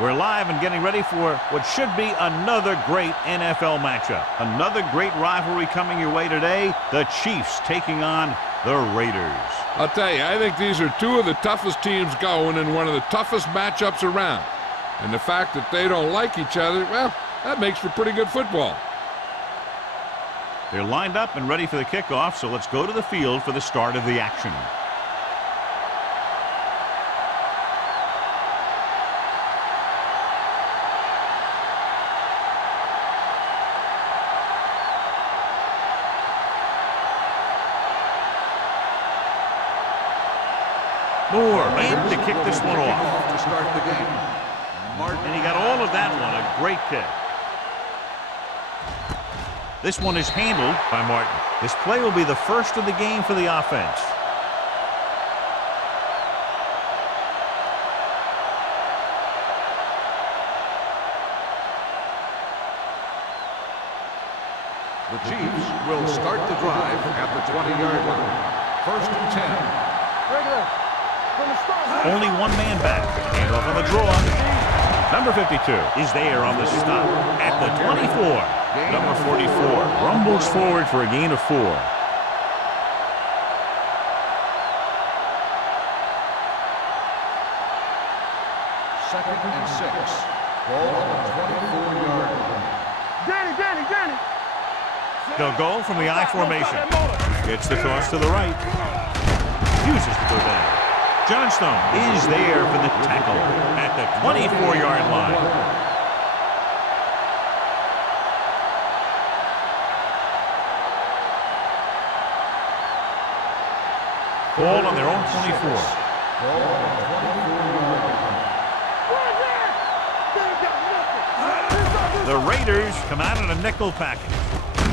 We're live and getting ready for what should be another great NFL matchup. Another great rivalry coming your way today. The Chiefs taking on the Raiders. I'll tell you, I think these are two of the toughest teams going and one of the toughest matchups around. And the fact that they don't like each other, well, that makes for pretty good football. They're lined up and ready for the kickoff, so let's go to the field for the start of the action. Moore aimed to kick this one off. To start the game. And he got all of that one. A great kick. This one is handled by Martin. This play will be the first of the game for the offense. The Chiefs will start the drive at the 20-yard line. 1st and 10. Only one man back. Handoff on the draw. Number 52 is there on the stop at the 24. Number 44 rumbles forward for a gain of 4. Second and 6. Ball on the 24-yard line. Danny. They'll go from the I formation. Gets the toss to the right. Uses to go down. Johnstone is there for the tackle at the 24-yard line. Ball on their own 24. The Raiders come out in a nickel package.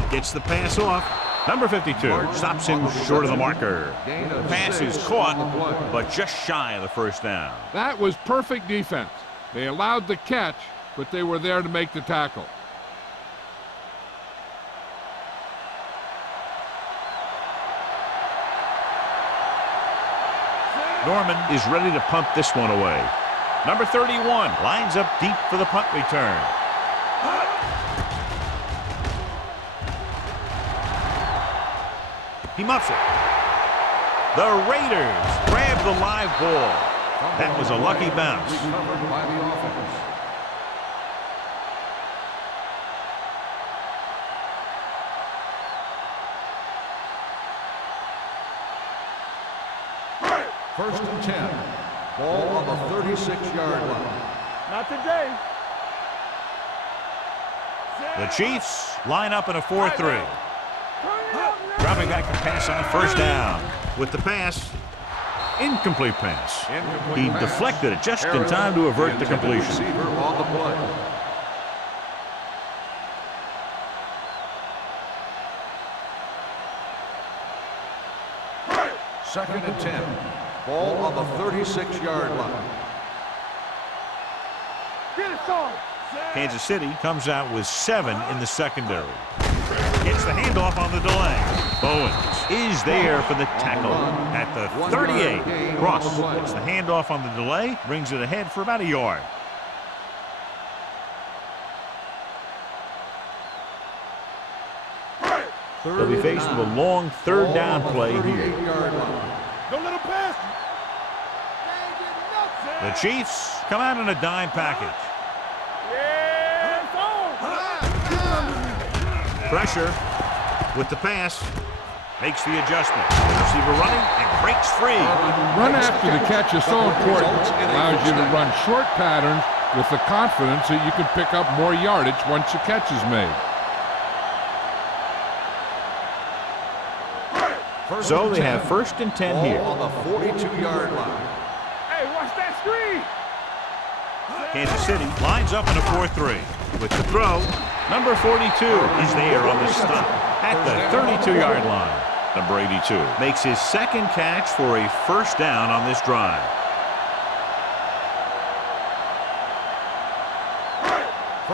Gets the pass off. Number 52 stops him short of the marker. The pass is caught, but just shy of the first down. That was perfect defense. They allowed the catch, but they were there to make the tackle. Norman is ready to punt this one away. Number 31 lines up deep for the punt return. He muffs it. The Raiders grab the live ball. That was a lucky bounce. Recovered by the offense. First and 10. Ball on the 36-yard line. Not today. The Chiefs line up in a 4-3. Dropping back to pass on first down. With the pass, incomplete pass. He deflected it just in time to avert the completion. Receiver on the play. Second and 10. Ball on the 36-yard line. Kansas City comes out with 7 in the secondary. Gets the handoff on the delay. Bowens is there for the tackle at the 38. Ross gets the handoff on the delay, brings it ahead for about a yard. They'll be faced with a long third down play here. Don't let him pass. The Chiefs come out in a dime package. Pressure with the pass. Makes the adjustment. Receiver running and breaks free. Run after the catch is so important. Allows you to run short patterns with the confidence that you can pick up more yardage once the catch is made. So they have 1st and 10 here. On the 42-yard line. Hey, watch that screen. Kansas City lines up in a 4-3. With the throw, number 42 is there on the stop at the 32-yard line. Number 82 makes his second catch for a first down on this drive.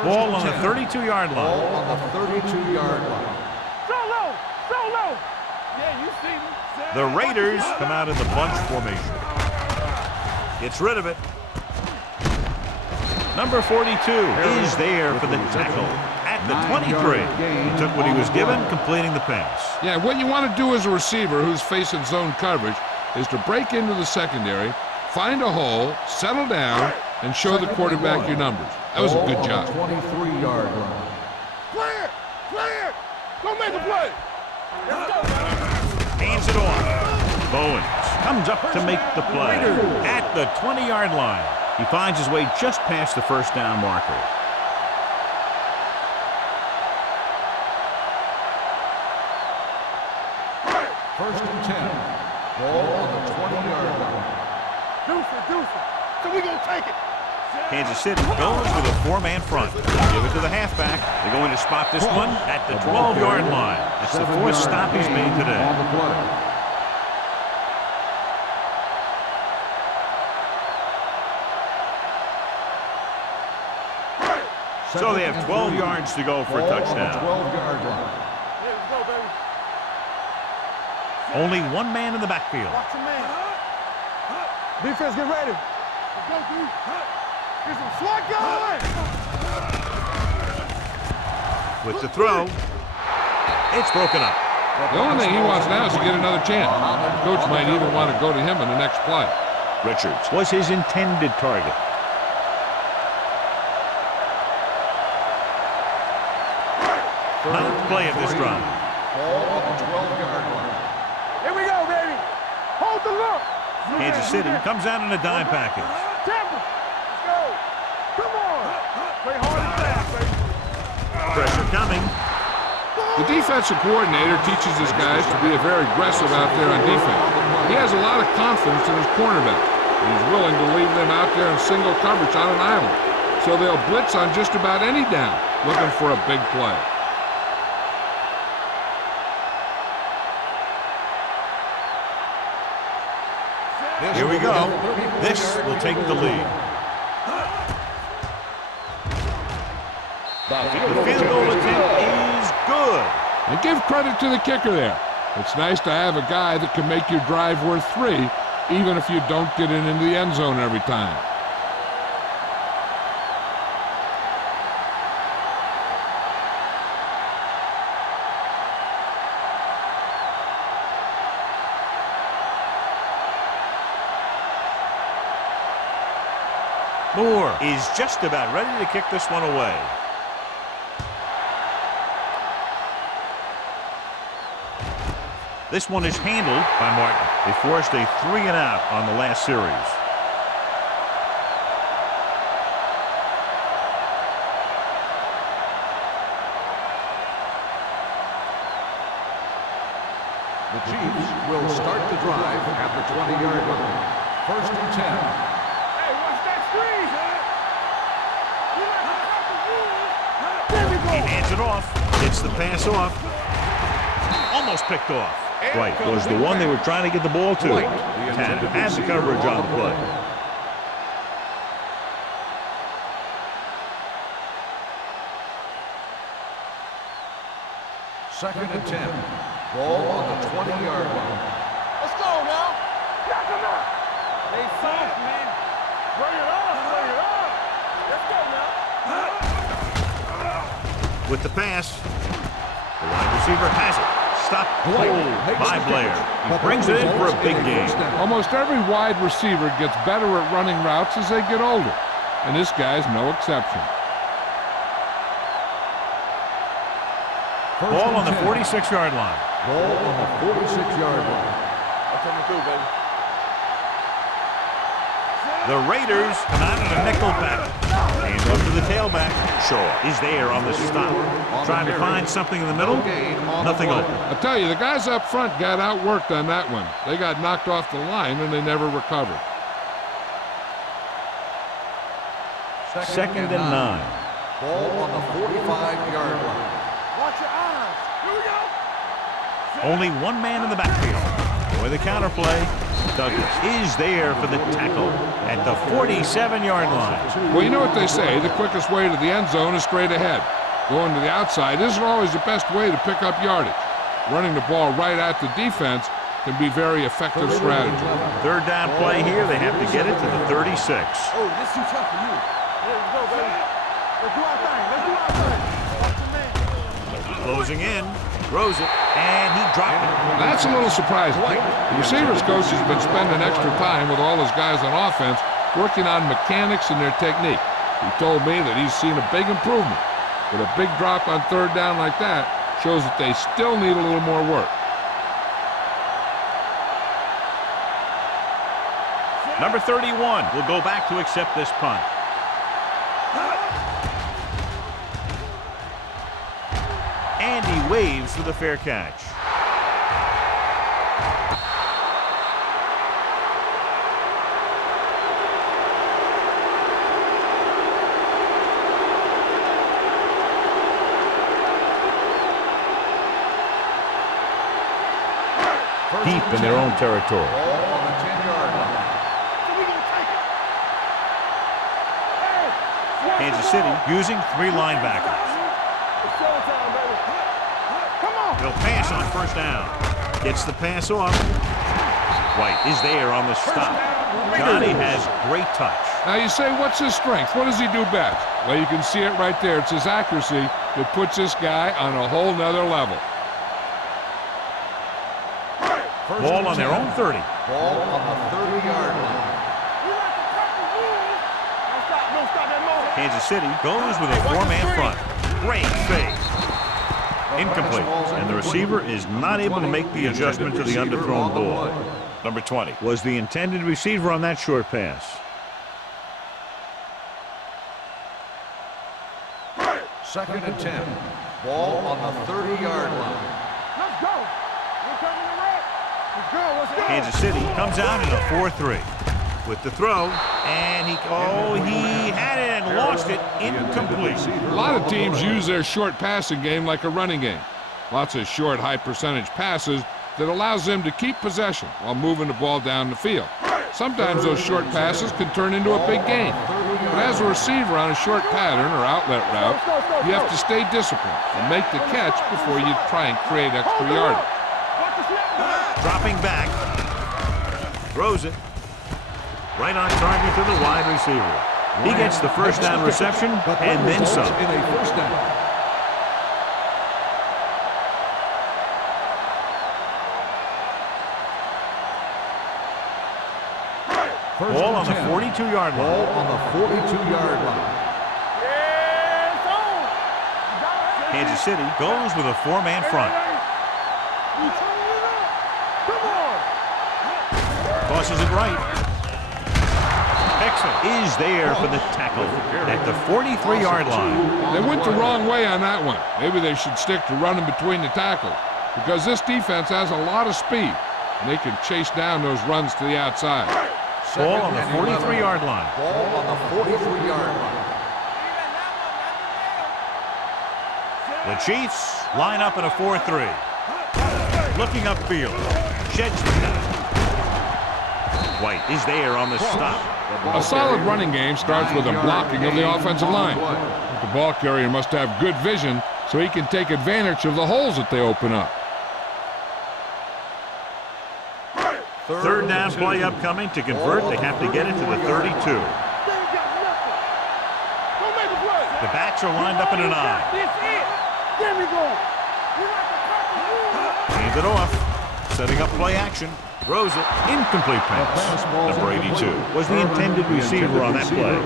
Ball on the 32-yard line. Ball on the 32-yard line. So low. Yeah, you see me. The Raiders come out in the bunch formation. Gets rid of it. Number 42 is there for the tackle at the 23. He took what he was given, completing the pass. Yeah, what you want to do as a receiver who's facing zone coverage is to break into the secondary, find a hole, settle down, and show the quarterback your numbers. That was a good job. 23-yard line. Clear! Clear! Don't make a play! Let's go, man. Hands it off. Bowens comes up to make the play at the 20-yard line. He finds his way just past the first down marker. First and 10. Ball on the 20-yard line. Deuce it. So we gonna take it. Kansas City goes with a four-man front. Give it to the halfback. They're going to spot this one at the 12-yard line. That's the fourth stop he's made today. On the play. So they have 12 yards to go for a touchdown. 12-yard line. Yeah, let's go, baby. Only one man in the backfield. Watch your man. Defense, get ready. Let's go, dude. Here's some slot going. With the throw, it's broken up. The only thing he wants now is to get another chance. Coach might even want to go to him in the next play. Richards was his intended target. Ninth play of this drive. Ball on the 12-yard line. Here we go, baby. Hold the look. Kansas City comes out in a dime package. Temple. Let's go. Come on. Play hard and fast, baby. Pressure coming. The defensive coordinator teaches his guys to be very aggressive out there on defense. He has a lot of confidence in his cornerback. He's willing to leave them out there in single coverage on an island. So they'll blitz on just about any down, looking for a big play. Here we go. This will take the lead. The field goal attempt is good. And give credit to the kicker there. It's nice to have a guy that can make your drive worth 3, even if you don't get it into the end zone every time. Moore is just about ready to kick this one away. This one is handled by Martin. They forced a 3-and-out on the last series. The Chiefs will start the drive at the 20-yard line. First and 10. Hey, watch that screen, huh? There we go. He hands it off. Gets the pass off. Almost picked off. Right was the one they were trying to get the ball to. Tanner has the coverage on the play. Second and 10. Ball on the 20-yard line. Let's go now. Knock him out. They soft, man. Bring it on. Bring it on. Let's go now. With the pass, the wide receiver has it. Stopped by Blair. He brings it in for a big game. Almost every wide receiver gets better at running routes as they get older, and this guy's no exception. Ball on the 46-yard line. Ball on the 46-yard line. That's what we do, baby. The Raiders come out in a nickel package. Hands off to the tailback. Shaw is there on the stop. Trying to find something in the middle. Nothing open. I tell you, the guys up front got outworked on that one. They got knocked off the line and they never recovered. Second and 9. Ball on the 45-yard line. Watch your eyes. Here we go. Only one man in the backfield. For the counterplay, Douglas is there for the tackle at the 47-yard line. Well, you know what they say, the quickest way to the end zone is straight ahead. Going to the outside isn't always the best way to pick up yardage. Running the ball right at the defense can be very effective strategy. Third down play here. They have to get it to the 36. Oh, this too tough for you. Let's go, baby. Let's do our thing. Let's do our thing. Watch the man. Closing in, throws it, and he dropped it. That's a little surprising. The receivers coach has been spending extra time with all his guys on offense working on mechanics and their technique. He told me that he's seen a big improvement. But a big drop on third down like that shows that they still need a little more work. Number 31 will go back to accept this punt. And he waves for the fair catch. Deep in their own territory. Ball on the 10-yard line. Kansas City using 3 linebackers. It's showtime, baby. Come on. He'll pass on first down. Gets the pass off. White is there on the stop. Johnny has great touch. Now you say, what's his strength? What does he do best? Well, you can see it right there. It's his accuracy that puts this guy on a whole nother level. Ball on their own 30. Ball on the 30-yard line. Kansas City goes with a 4-man front. Great fake. Incomplete. And the receiver is not able to make the adjustment to the underthrown ball. Number 20 was the intended receiver on that short pass. Second and 10. Ball on the 30-yard line. Let's go. We're coming to red. Let's go. Let's go. Kansas City comes out in a 4-3 with the throw, and he had it and lost it. Incomplete. A lot of teams use their short passing game like a running game. Lots of short, high-percentage passes that allows them to keep possession while moving the ball down the field. Sometimes those short passes can turn into a big game. But as a receiver on a short pattern or outlet route, you have to stay disciplined and make the catch before you try and create extra yardage. Dropping back. Throws it. Right on target to the wide receiver. He gets the first down reception and then some. In a first down. Ball on the 42-yard line. Ball on the 42-yard line. Kansas City goes with a 4-man front. Tosses it right. Texan is there for the tackle at the 43-yard line. They went the wrong way on that one. Maybe they should stick to running between the tackles because this defense has a lot of speed and they can chase down those runs to the outside. Ball on the 43-yard line. Ball on the 43-yard line. The Chiefs line up in a 4-3. Looking upfield. Sheds the pass. White is there on the stop. A solid running game starts with a blocking of the offensive line. The ball carrier must have good vision so he can take advantage of the holes that they open up. Third down play upcoming. To convert, they have to get it to the 32. The backs are lined up in an I. Hands it off. Setting up play action. Throws it. Incomplete pass. Number 82 was the intended receiver on that play.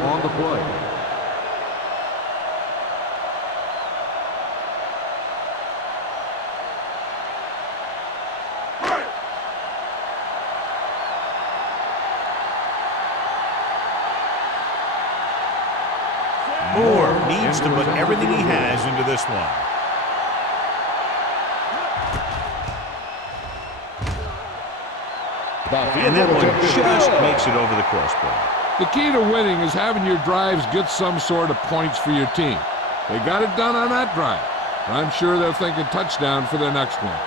Moore needs to put everything he has into this one. And that one just makes it over the crossbar. The key to winning is having your drives get some sort of points for your team. They got it done on that drive. I'm sure they're thinking touchdown for their next one.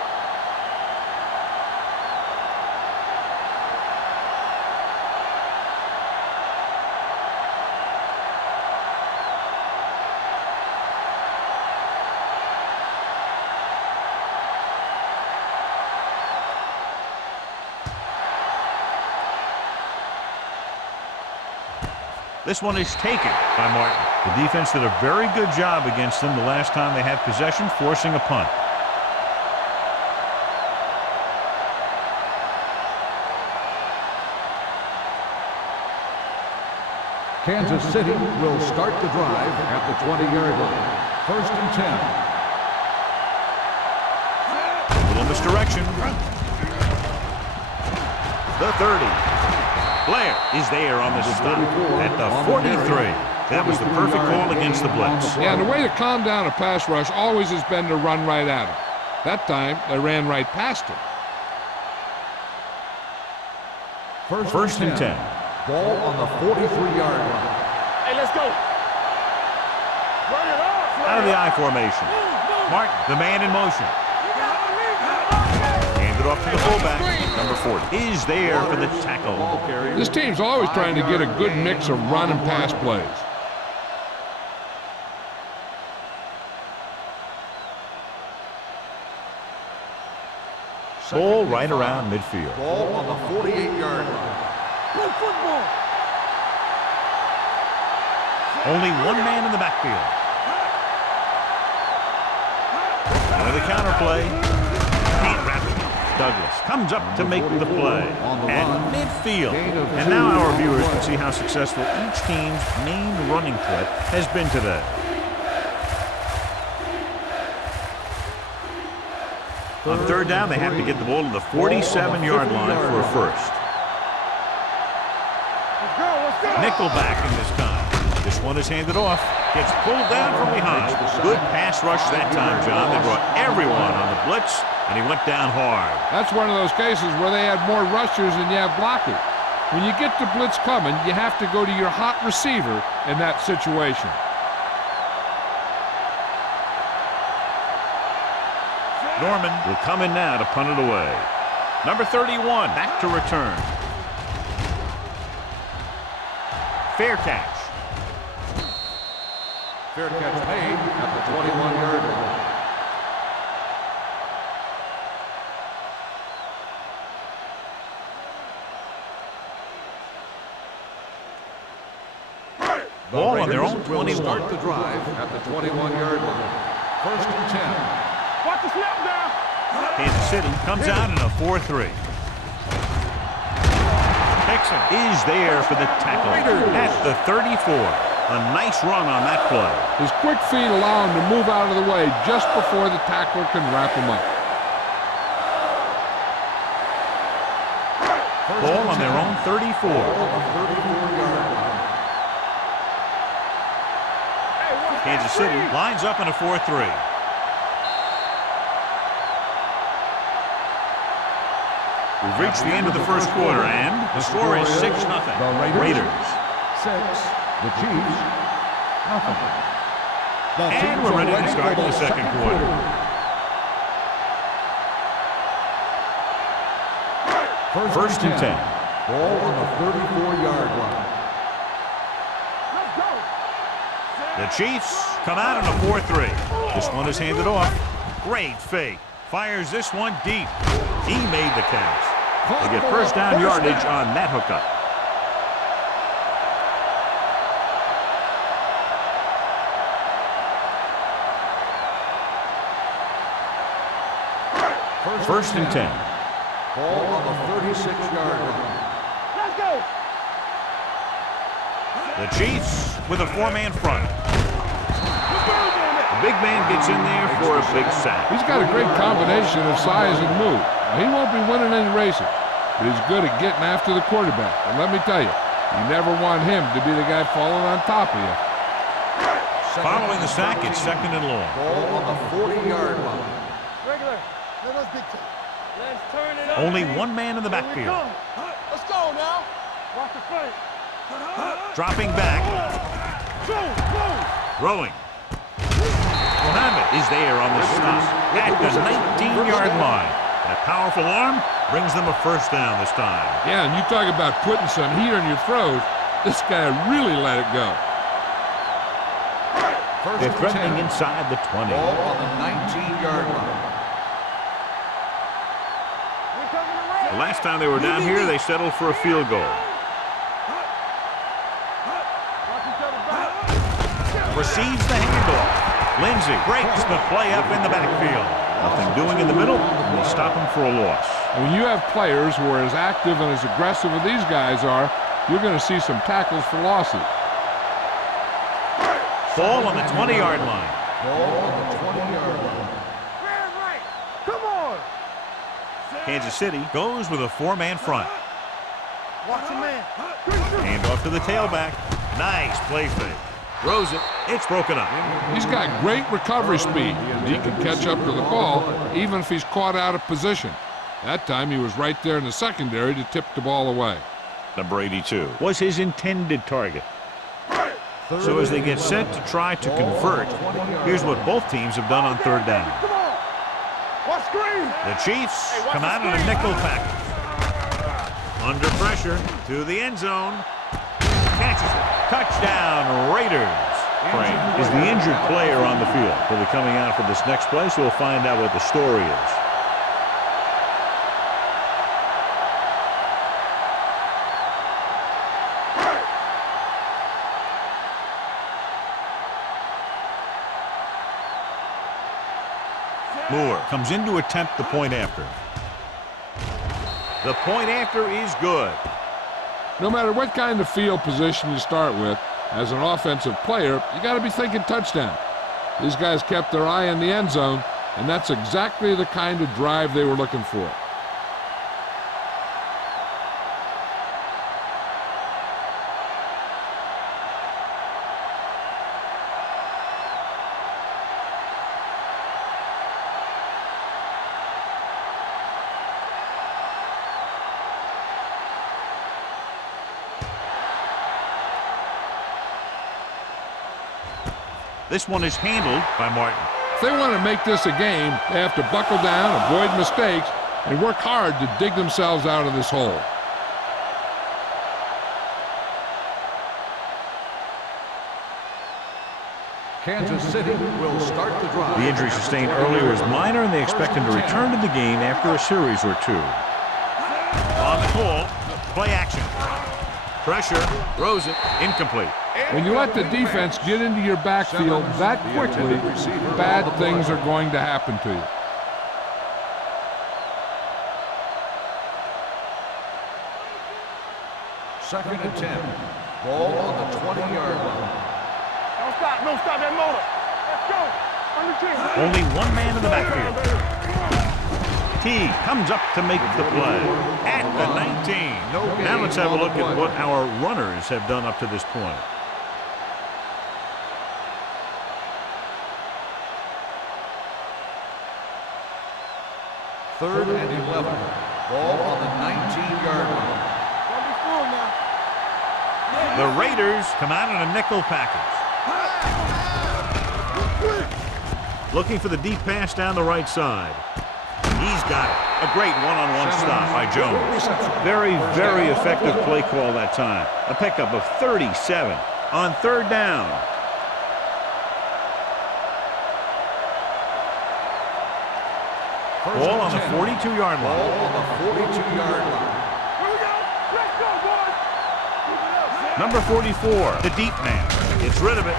This one is taken by Martin. The defense did a very good job against them the last time they had possession, forcing a punt. Kansas City will start the drive at the 20-yard line. First and 10. Little misdirection. The 30. Blair is there on the stop at the 43. That was the perfect call against the blitz. Yeah, and the way to calm down a pass rush always has been to run right at him. That time, they ran right past him. First and 10. Ball on the 43-yard line. Hey, let's go. Run it off. Out of the I formation. Martin, the man in motion. Handed off to the fullback. Number 40 is there for the tackle. This team's always trying to get a good mix of run and pass plays. Ball right around midfield. Ball on the 48-yard line. Play football. Only one man in the backfield. Out of the counter play. Can't wrap it. Douglas comes up to make the play at midfield. And now our viewers can see how successful each team's main running threat has been today. On third down, they have to get the ball to the 47-yard line for a first. Nickelback in this time. This one is handed off. Gets pulled down from behind. Good pass rush that time, John. They brought everyone on the blitz, and he went down hard. That's one of those cases where they had more rushers than you have blockers. When you get the blitz coming, you have to go to your hot receiver in that situation. Norman will come in now to punt it away. Number 31, back to return. Fair catch. Fair catch made at the 21-yard line. Ball on their own 21. Start the drive at the 21-yard line. First and 10. Watch the snap down. Kansas City comes out in a 4-3. Texan is there for the tackle at the 34. A nice run on that play. His quick feet allow him to move out of the way just before the tackler can wrap him up. Ball on their own 34. Kansas City lines up in a 4-3. We've reached the end of the first quarter, and the score is 6-0. Raiders. 6. The Chiefs, nothing. And we're ready to start the second quarter. First and 10. Ball on the 34-yard line. The Chiefs come out in a 4-3. This one is handed off. Great fake. Fires this one deep. He made the catch. They get first down yardage on that hookup. First and 10. Ball on the 36-yard line. Let's go. The Chiefs with a four-man front. The big man gets in there for a big sack. He's got a great combination of size and move. Now, he won't be winning any races, but he's good at getting after the quarterback. And let me tell you, you never want him to be the guy falling on top of you. Following the sack, it's second and long. Ball on the 40-yard line. Regular. Let's turn it up. Only one man in the backfield. Let's go now. Watch the fake. Dropping back. Throwing. Muhammad is there on the stop at the 19-yard line. That powerful arm brings them a first down this time. Yeah, and you talk about putting some heat on your throws. This guy really let it go. They're threatening inside the 20. Ball on the 19-yard line. The last time they were down here, they settled for a field goal. receives the handoff. Lindsey breaks the play up in the backfield. Nothing doing in the middle, and they stop him for a loss. When you have players who are as active and as aggressive as these guys are, you're going to see some tackles for losses. Ball on the 20-yard line. Ball on the 20-yard line. Right. Come on. Kansas City goes with a four-man front. Watch your man. Handoff to the tailback. Nice play fake. Throws it. It's broken up. He's got great recovery speed, and he can catch up to the ball even if he's caught out of position. That time he was right there in the secondary to tip the ball away. Number 82 was his intended target. So as they get set to try to convert, here's what both teams have done on third down. Come on. Watch screen. The Chiefs come out in a nickel package. Under pressure to the end zone. Catches it. Touchdown, Raiders. Crane is the injured player on the field. He'll be coming out for this next play, so we'll find out what the story is. Moore comes in to attempt the point after. The point after is good. No matter what kind of field position you start with, as an offensive player, you got to be thinking touchdown. These guys kept their eye on the end zone, and that's exactly the kind of drive they were looking for. This one is handled by Martin. If they want to make this a game, they have to buckle down, avoid mistakes, and work hard to dig themselves out of this hole. Kansas City will start the drive. The injury sustained earlier is minor, and they expect him to return to the game after a series or two. On the call, play action. Pressure, throws it, incomplete. When you let the defense get into your backfield that quickly, bad things are going to happen to you. Second and 10. Ball on the 20-yard line. Don't stop that motor. Let's go. On the team. Only one man in the backfield. T comes up to make the play at the 19. Now let's have a look at what our runners have done up to this point. Third and 11. Ball on the 19-yard line. Don't be fooled now. The Raiders come out in a nickel package. Looking for the deep pass down the right side. He's got it. A great one-on-one stop by Jones. Very, very effective play call that time. A pickup of 37 on third down. Ball on the 42-yard line. Ball on the 42-yard line. Here we go. Let's go, boys. Keep it up, man. Number 44, the deep man, gets rid of it.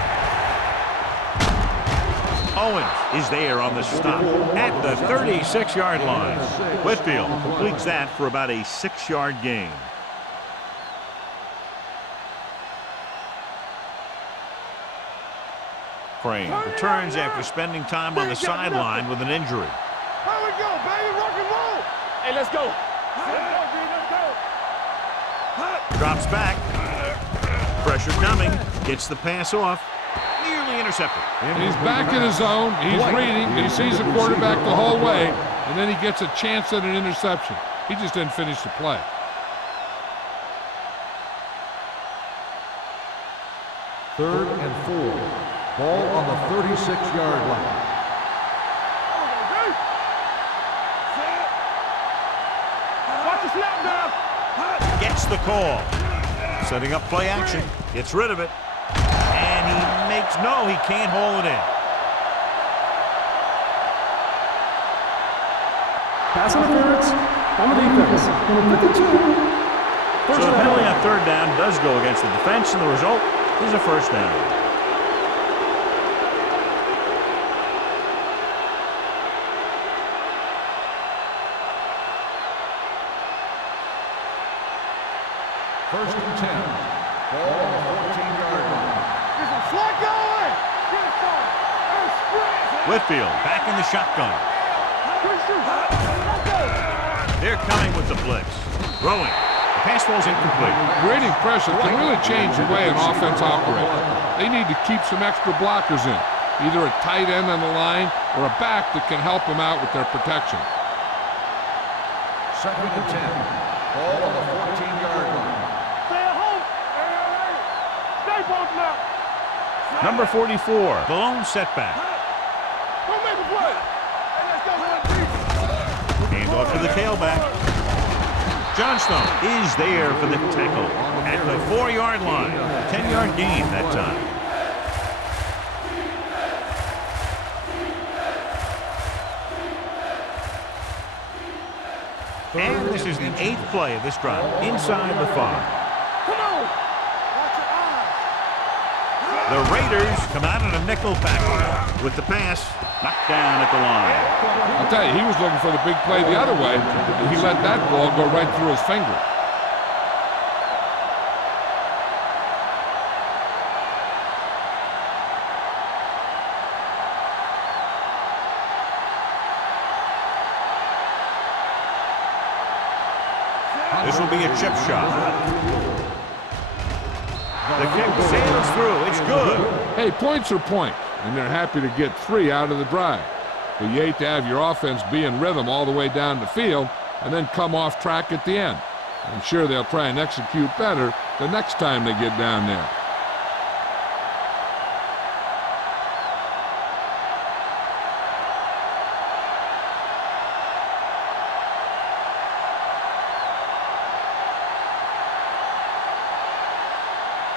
Owens is there on the stop at the 36-yard line. Whitfield completes that for about a 6-yard gain. Crane returns after spending time on the sideline with an injury. Here we go, baby. Rock and roll. Hey, let's go. Let's go, G. Let's go. Drops back. Pressure coming. Gets the pass off. Nearly intercepted. He's back in his zone. He's reading. He sees the quarterback the whole way, and then he gets a chance at an interception. He just didn't finish the play. Third and 4. Ball on the 36-yard line. Watch the snap down. Gets the call. Setting up play action. Gets rid of it. And he makes no, he can't hold it in. Pass interference on the defense. Number 52. So the penalty on third down does go against the defense, and the result is a first down. First and 10. Ball on the 14-yard line. There's a slot going. Get it started. Whitfield back in the shotgun. They're coming with the blitz. Throwing. The pass falls incomplete. Creating pressure can really change the way an offense operates. They need to keep some extra blockers in, either a tight end on the line or a back that can help them out with their protection. Second and 10. Ball on the 14-yard line. Stay at home. Stay posted up. Number 44, the lone setback. Don't make a play. Hey, let's go, man. Hand off to the tailback. Johnstone is there for the tackle at the 4-yard line. 10-yard gain that time. And this is the 8th play of this drive inside the 5. Come on. Watch your eyes. The Raiders come out in a nickel package with the pass knocked down at the line. I'll tell you, he was looking for the big play the other way. He let that ball go right through his finger. This will be a chip shot. The kick sails through. It's good. Hey, points are points, and they're happy to get 3 out of the drive. But you hate to have your offense be in rhythm all the way down the field and then come off track at the end. I'm sure they'll try and execute better the next time they get down there.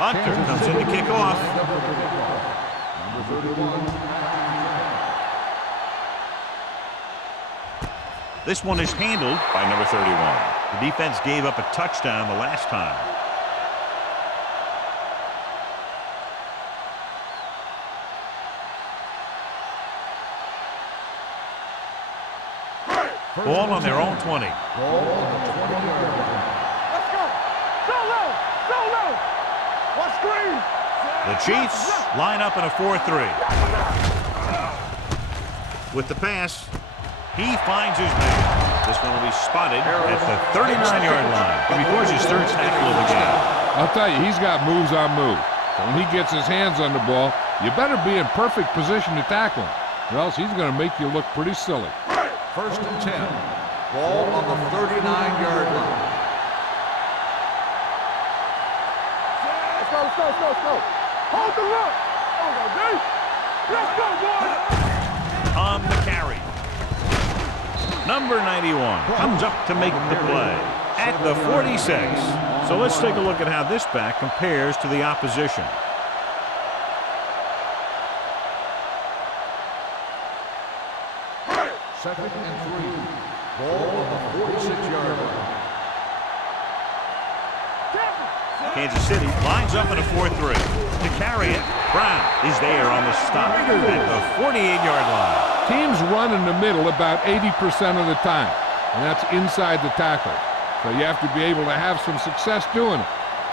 Hunter comes in to kick off. Number 31. This one is handled by number 31. The defense gave up a touchdown the last time. Ball on their own 20. Ball on the 20-yard line. Let's go. So low. So low. Watch screen. The Chiefs line up in a 4-3. With the pass, he finds his man. This one will be spotted at the 39-yard line. He records his 3rd tackle of the game. I'll tell you, he's got moves on moves. So when he gets his hands on the ball, you better be in perfect position to tackle him, or else he's going to make you look pretty silly. First and 10. Ball on the 39-yard line. Let's go, let's go, let's go, let's go. Hold the look. Oh, no, D. Let's go, boys. On the carry. Number 91 comes up to make the play at the 46. So let's take a look at how this back compares to the opposition. Second and 3. Ball on the 46-yard line. Kansas City lines up in a 4-3. To carry it, Brown is there on the stop at the 48-yard line. Teams run in the middle about 80% of the time, and that's inside the tackle. So you have to be able to have some success doing it.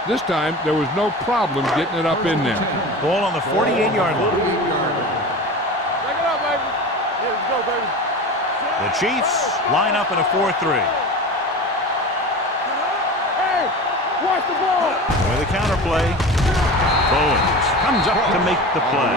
This time, there was no problem getting it up in there. Ball on the 48-yard line. Take it up, baby. Yeah, let's go, baby. The Chiefs line up in a 4-3. Hey, watch the ball. With a counterplay, Bowens comes up to make the play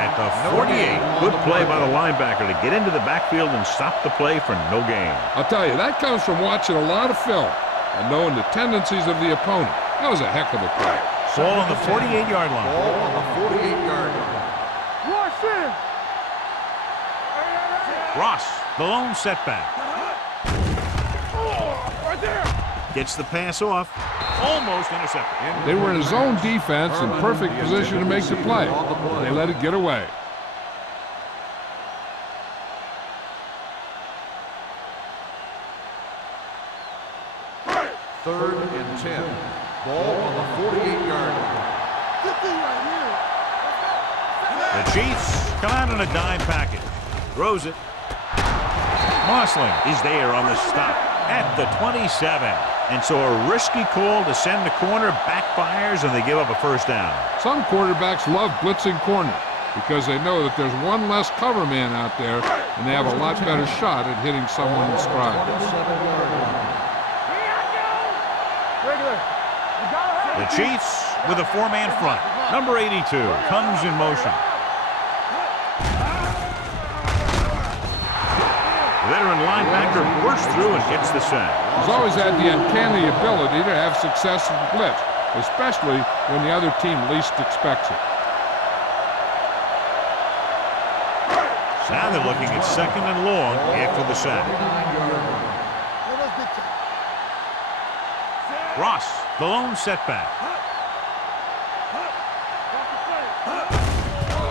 at the 48. Good play by the linebacker to get into the backfield and stop the play for no gain. I'll tell you, that comes from watching a lot of film and knowing the tendencies of the opponent. That was a heck of a play. Ball on the 48-yard line. Ball on the 48-yard line. Rush in. Ross, the lone setback. Right there. Gets the pass off. Almost intercepted. They were in a zone defense in perfect position to make the play. They let it get away. Third and 10. Ball on the 48-yard line. The Chiefs come out in a dime package. Throws it. Mossling is there on the stop at the 27. And so a risky call to send the corner backfires, and they give up a first down. Some quarterbacks love blitzing corner because they know that there's one less cover man out there, and they have a lot better shot at hitting someone in stride. The Chiefs with a four-man front. Number 82 comes in motion. Veteran linebacker bursts through and gets the sack. He's always had the uncanny ability to have success in the blitz, especially when the other team least expects it. Now they're looking at second and long after the sack. Ross, the lone setback.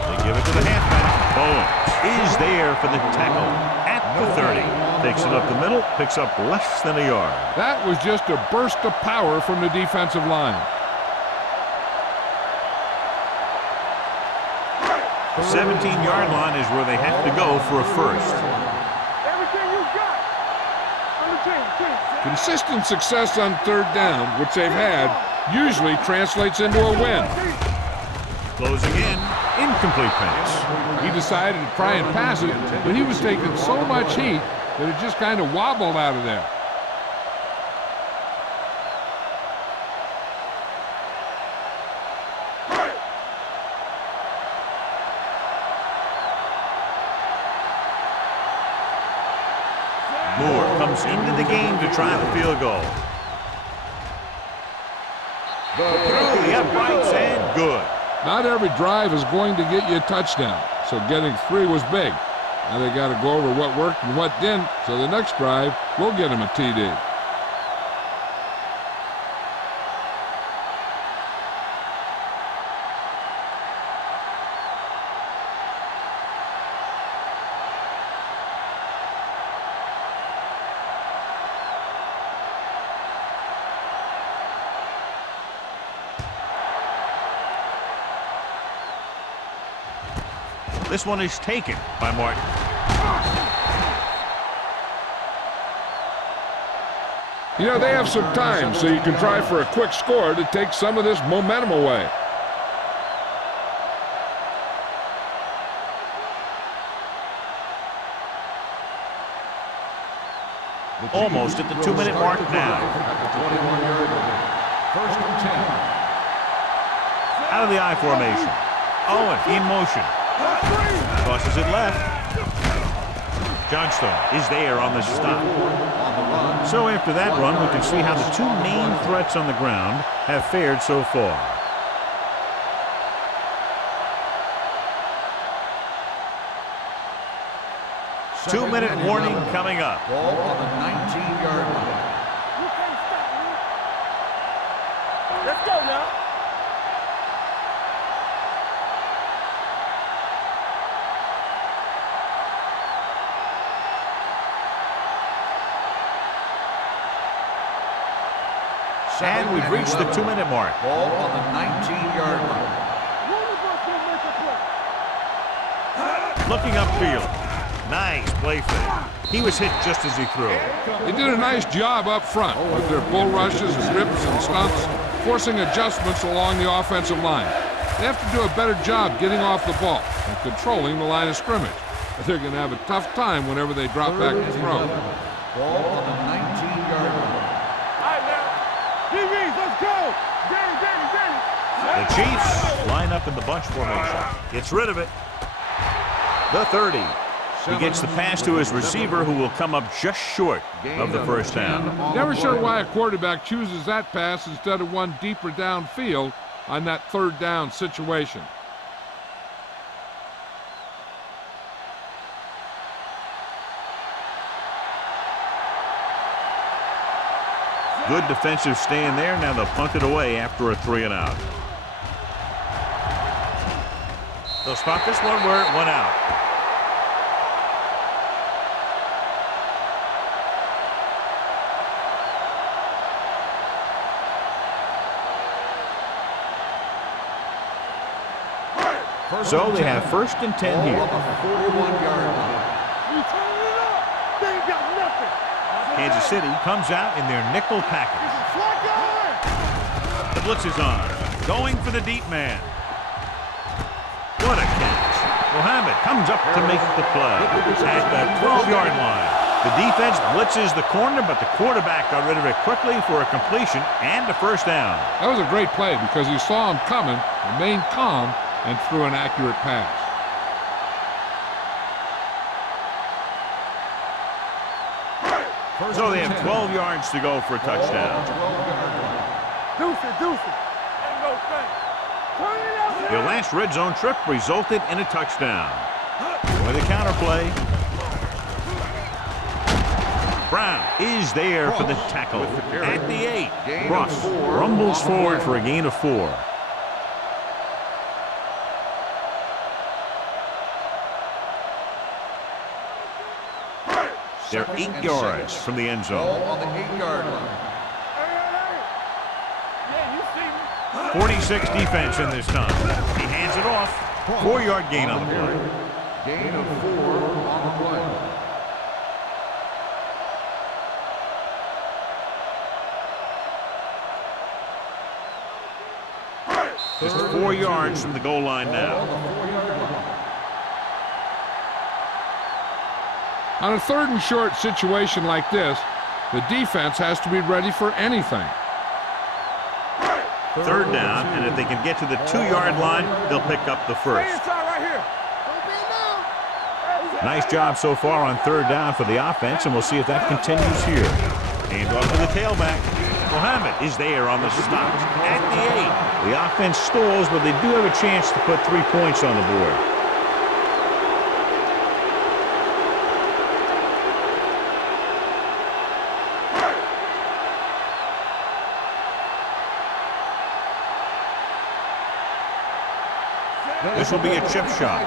They give it to the halfback. Bowens is there for the tackle at the 30. Takes it up the middle, picks up less than a yard. That was just a burst of power from the defensive line. The 17-yard line is where they have to go for a first. Everything you got. On the team. Consistent success on third down, which they've had, usually translates into a win. Closing in, incomplete pass. He decided to try and pass it, but he was taking so much heat that it just kind of wobbled out of there. Moore comes into the game to try the field goal. Through the uprights and good. Not every drive is going to get you a touchdown, so getting 3 was big. Now they got to go over what worked and what didn't, so the next drive will get him a TD. This one is taken by Martin. You know, they have some time, so you can try for a quick score to take some of this momentum away. Almost at the 2-minute mark now. First and 10. Out of the I formation. Owen in motion. Tosses it left. Johnstone is there on the stop. So after that run, we can see how the two main threats on the ground have fared so far. Two-minute warning coming up. Ball on the 19-yard line. You can't stop me. Let's go now. And we've reached the 2-minute mark. Ball on the 19-yard line. Looking upfield. Nice play fake. He was hit just as he threw. They did a nice job up front with their bull rushes and rips and stunts, forcing adjustments along the offensive line. They have to do a better job getting off the ball and controlling the line of scrimmage. They're going to have a tough time whenever they drop back to throw. Ball on the 19-yard line. Let's go! The Chiefs line up in the bunch formation. Gets rid of it. The 30. He gets the pass to his receiver, who will come up just short of the first down. Never sure why a quarterback chooses that pass instead of one deeper downfield on that third down situation. Good defensive stand there. Now they'll punt it away after a 3-and-out. They'll spot this one where it went out. So they have first and 10 here. Ball on the 41-yard line. You turn it up. They ain't got nothing. Kansas City comes out in their nickel package. The blitz is on. Going for the deep man. What a catch. Mohammed comes up to make the play at the 12-yard line. The defense blitzes the corner, but the quarterback got rid of it quickly for a completion and a first down. That was a great play because he saw him coming, remained calm, and threw an accurate pass. So they have 12 yards to go for a touchdown. Their last red zone trip resulted in a touchdown. With a counter play. Brown is there for the tackle at the 8. Ross rumbles forward for a gain of 4. They're 8 yards from the end zone. On the 8-yard line. 46 defense in this time. He hands it off. 4-yard gain on the play. Gain of 4 on the play. Just 4 yards from the goal line now. On a 3rd and short situation like this, the defense has to be ready for anything. 3rd down, and if they can get to the 2-yard line, they'll pick up the first. Nice job so far on 3rd down for the offense, and we'll see if that continues here. Hand off to the tailback. Mohammed is there on the stop at the 8. The offense stalls, but they do have a chance to put 3 points on the board. This will be a chip shot.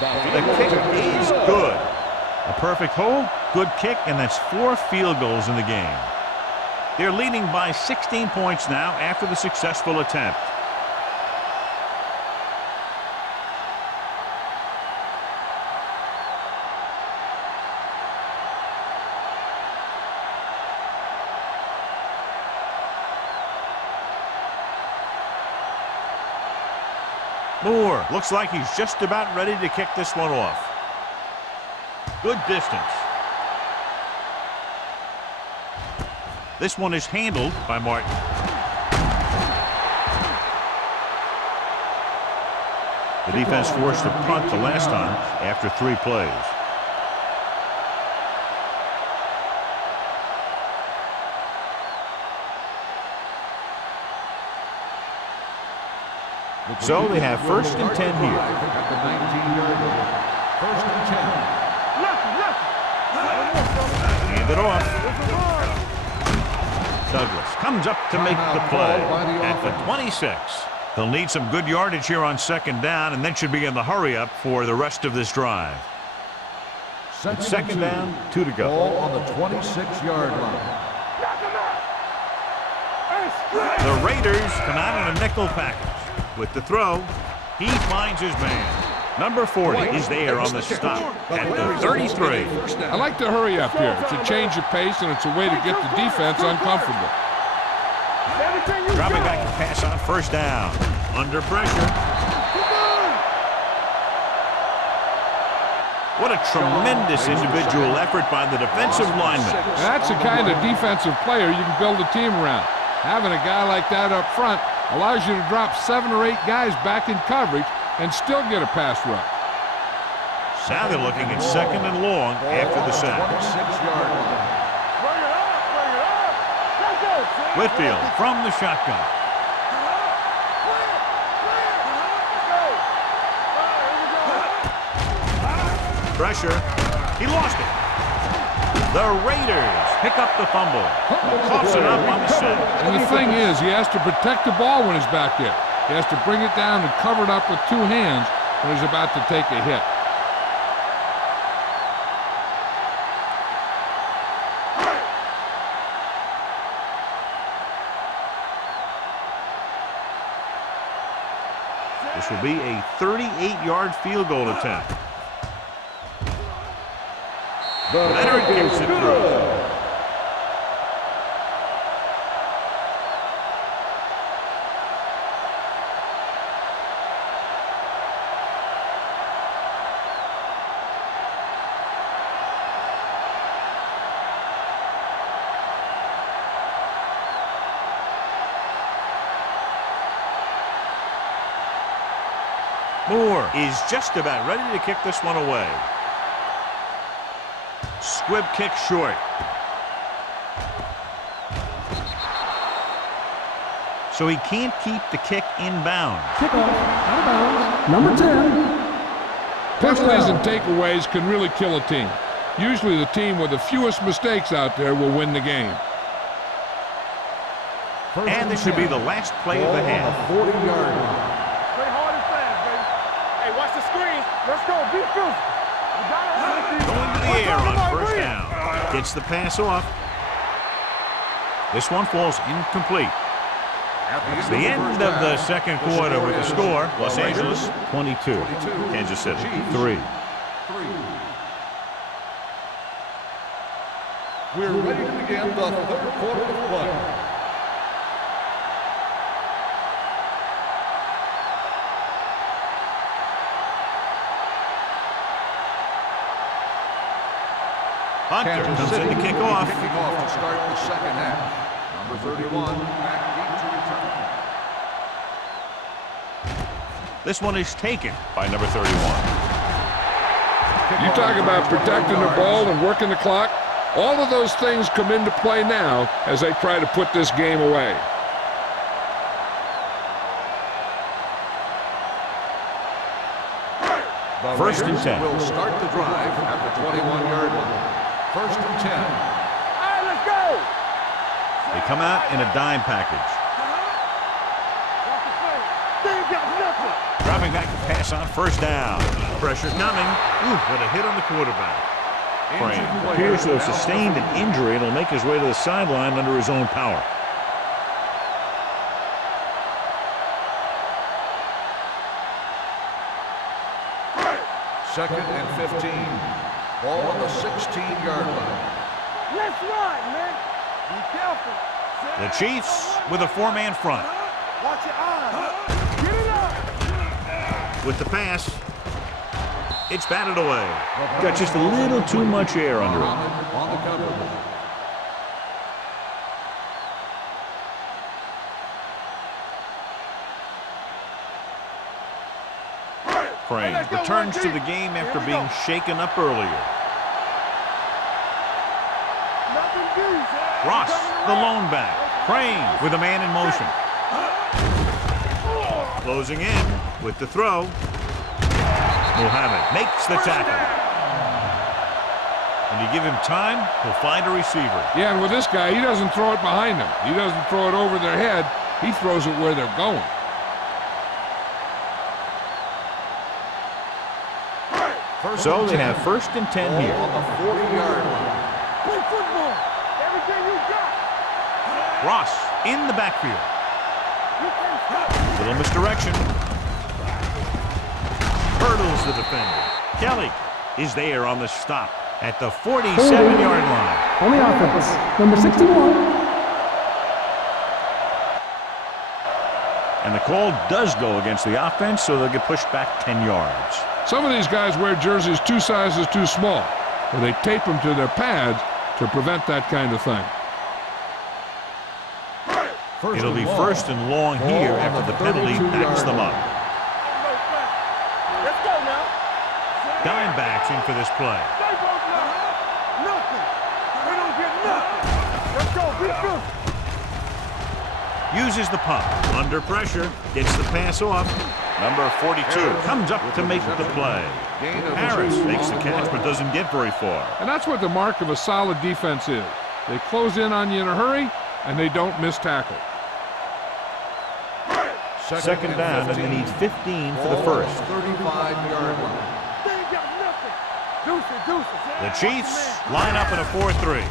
The kick is good. A perfect hold, good kick, and that's 4 field goals in the game. They're leading by 16 points now after the successful attempt. Moore looks like he's just about ready to kick this one off. Good distance. This one is handled by Martin. The defense forced a punt the last time after 3 plays. So they have 1st and 10 here. At the 19-yard line. 1st and 10. Hand it off. Douglas comes up to make the play at the 26. They'll need some good yardage here on 2nd down, and then should be in the hurry-up for the rest of this drive. It's 2nd down, 2 to go. Ball on the 26-yard line. The Raiders come out on a nickel package. With the throw, he finds his man. Number 40 is there on the stop at the 33. I like to hurry up here. It's a change of pace, and it's a way to get the defense uncomfortable. Dropping back to pass on 1st down. Under pressure. What a tremendous individual effort by the defensive lineman. That's the kind of defensive player you can build a team around. Having a guy like that up front allows you to drop 7 or 8 guys back in coverage and still get a pass rush. Now they're looking at 2nd and long after the sack. 26-yard line. Whitfield from the shotgun. Pressure. He lost it. The Raiders pick up the fumble. Coughs it up on the set. And the thing is, he has to protect the ball when he's back there. He has to bring it down and cover it up with 2 hands when he's about to take a hit. This will be a 38-yard field goal attempt. Leonard gets it through. Moore is just about ready to kick this one away. Squib kick short. So he can't keep the kick inbounds. Kickoff, out of bounds, number 10. Penalties and takeaways can really kill a team. Usually the team with the fewest mistakes out there will win the game. And this should be the last play of the half. 40-yard line. Play hard and fast, baby. Hey, watch the screen. Let's go. Be physical. Going to the air on first down. Gets the pass off. This one falls incomplete. It's the end of the second quarter with the score. Los Angeles 22, Kansas City 3. We're ready to begin the third quarter of play. Hunter comes in to kick off. Kicking off to start the second half. Number 31 back deep to return. This one is taken by number 31. You talk about protecting the ball and working the clock. All of those things come into play now as they try to put this game away. First and 10. Will start the drive at the 21-yard line. First and 10. All right, let's go. They come out in a dime package. Watch the play. They ain't got nothing. Dropping back to pass on first down. Pressure coming. Ooh, what a hit on the quarterback. Frame appears to have sustained an injury and will make his way to the sideline under his own power. Second and 15. Ball on the 16-yard line. Let's run, man. Be careful. The Chiefs with a four-man front. Watch your eyes. Get it up. With the pass, it's batted away. Got just a little too much air under it. On the cover. Crane returns to the game after being shaken up earlier. Ross, the lone back. Crane with a man in motion. Closing in with the throw. Muhammad makes the tackle. When you give him time, he'll find a receiver. Yeah, and with this guy, he doesn't throw it behind them. He doesn't throw it over their head. He throws it where they're going. So they have first and 10 here. On the 40-yard line. Play football. Everything you got. Ross in the backfield. You can't stop. Little misdirection. Hurdles the defender. Kelly is there on the stop at the 47-yard line. On the offense, number 61. And the call does go against the offense, so they'll get pushed back 10 yards. Some of these guys wear jerseys 2 sizes too small, or they tape them to their pads to prevent that kind of thing. It'll be first and long here after the penalty backs them up. Let's go now. Dimebacks in for this play. Stay both now. Nothing. We don't get nothing. Let's go. Be good. Uses the pump. Under pressure. Gets the pass off. Number 42 comes up to make the play. Harris makes the catch but doesn't get very far. And that's what the mark of a solid defense is. They close in on you in a hurry, and they don't miss tackle. Second down, and they need 15 for the first. 35-yard line. They ain't got nothing. Deuces. The Chiefs line up in a 4-3.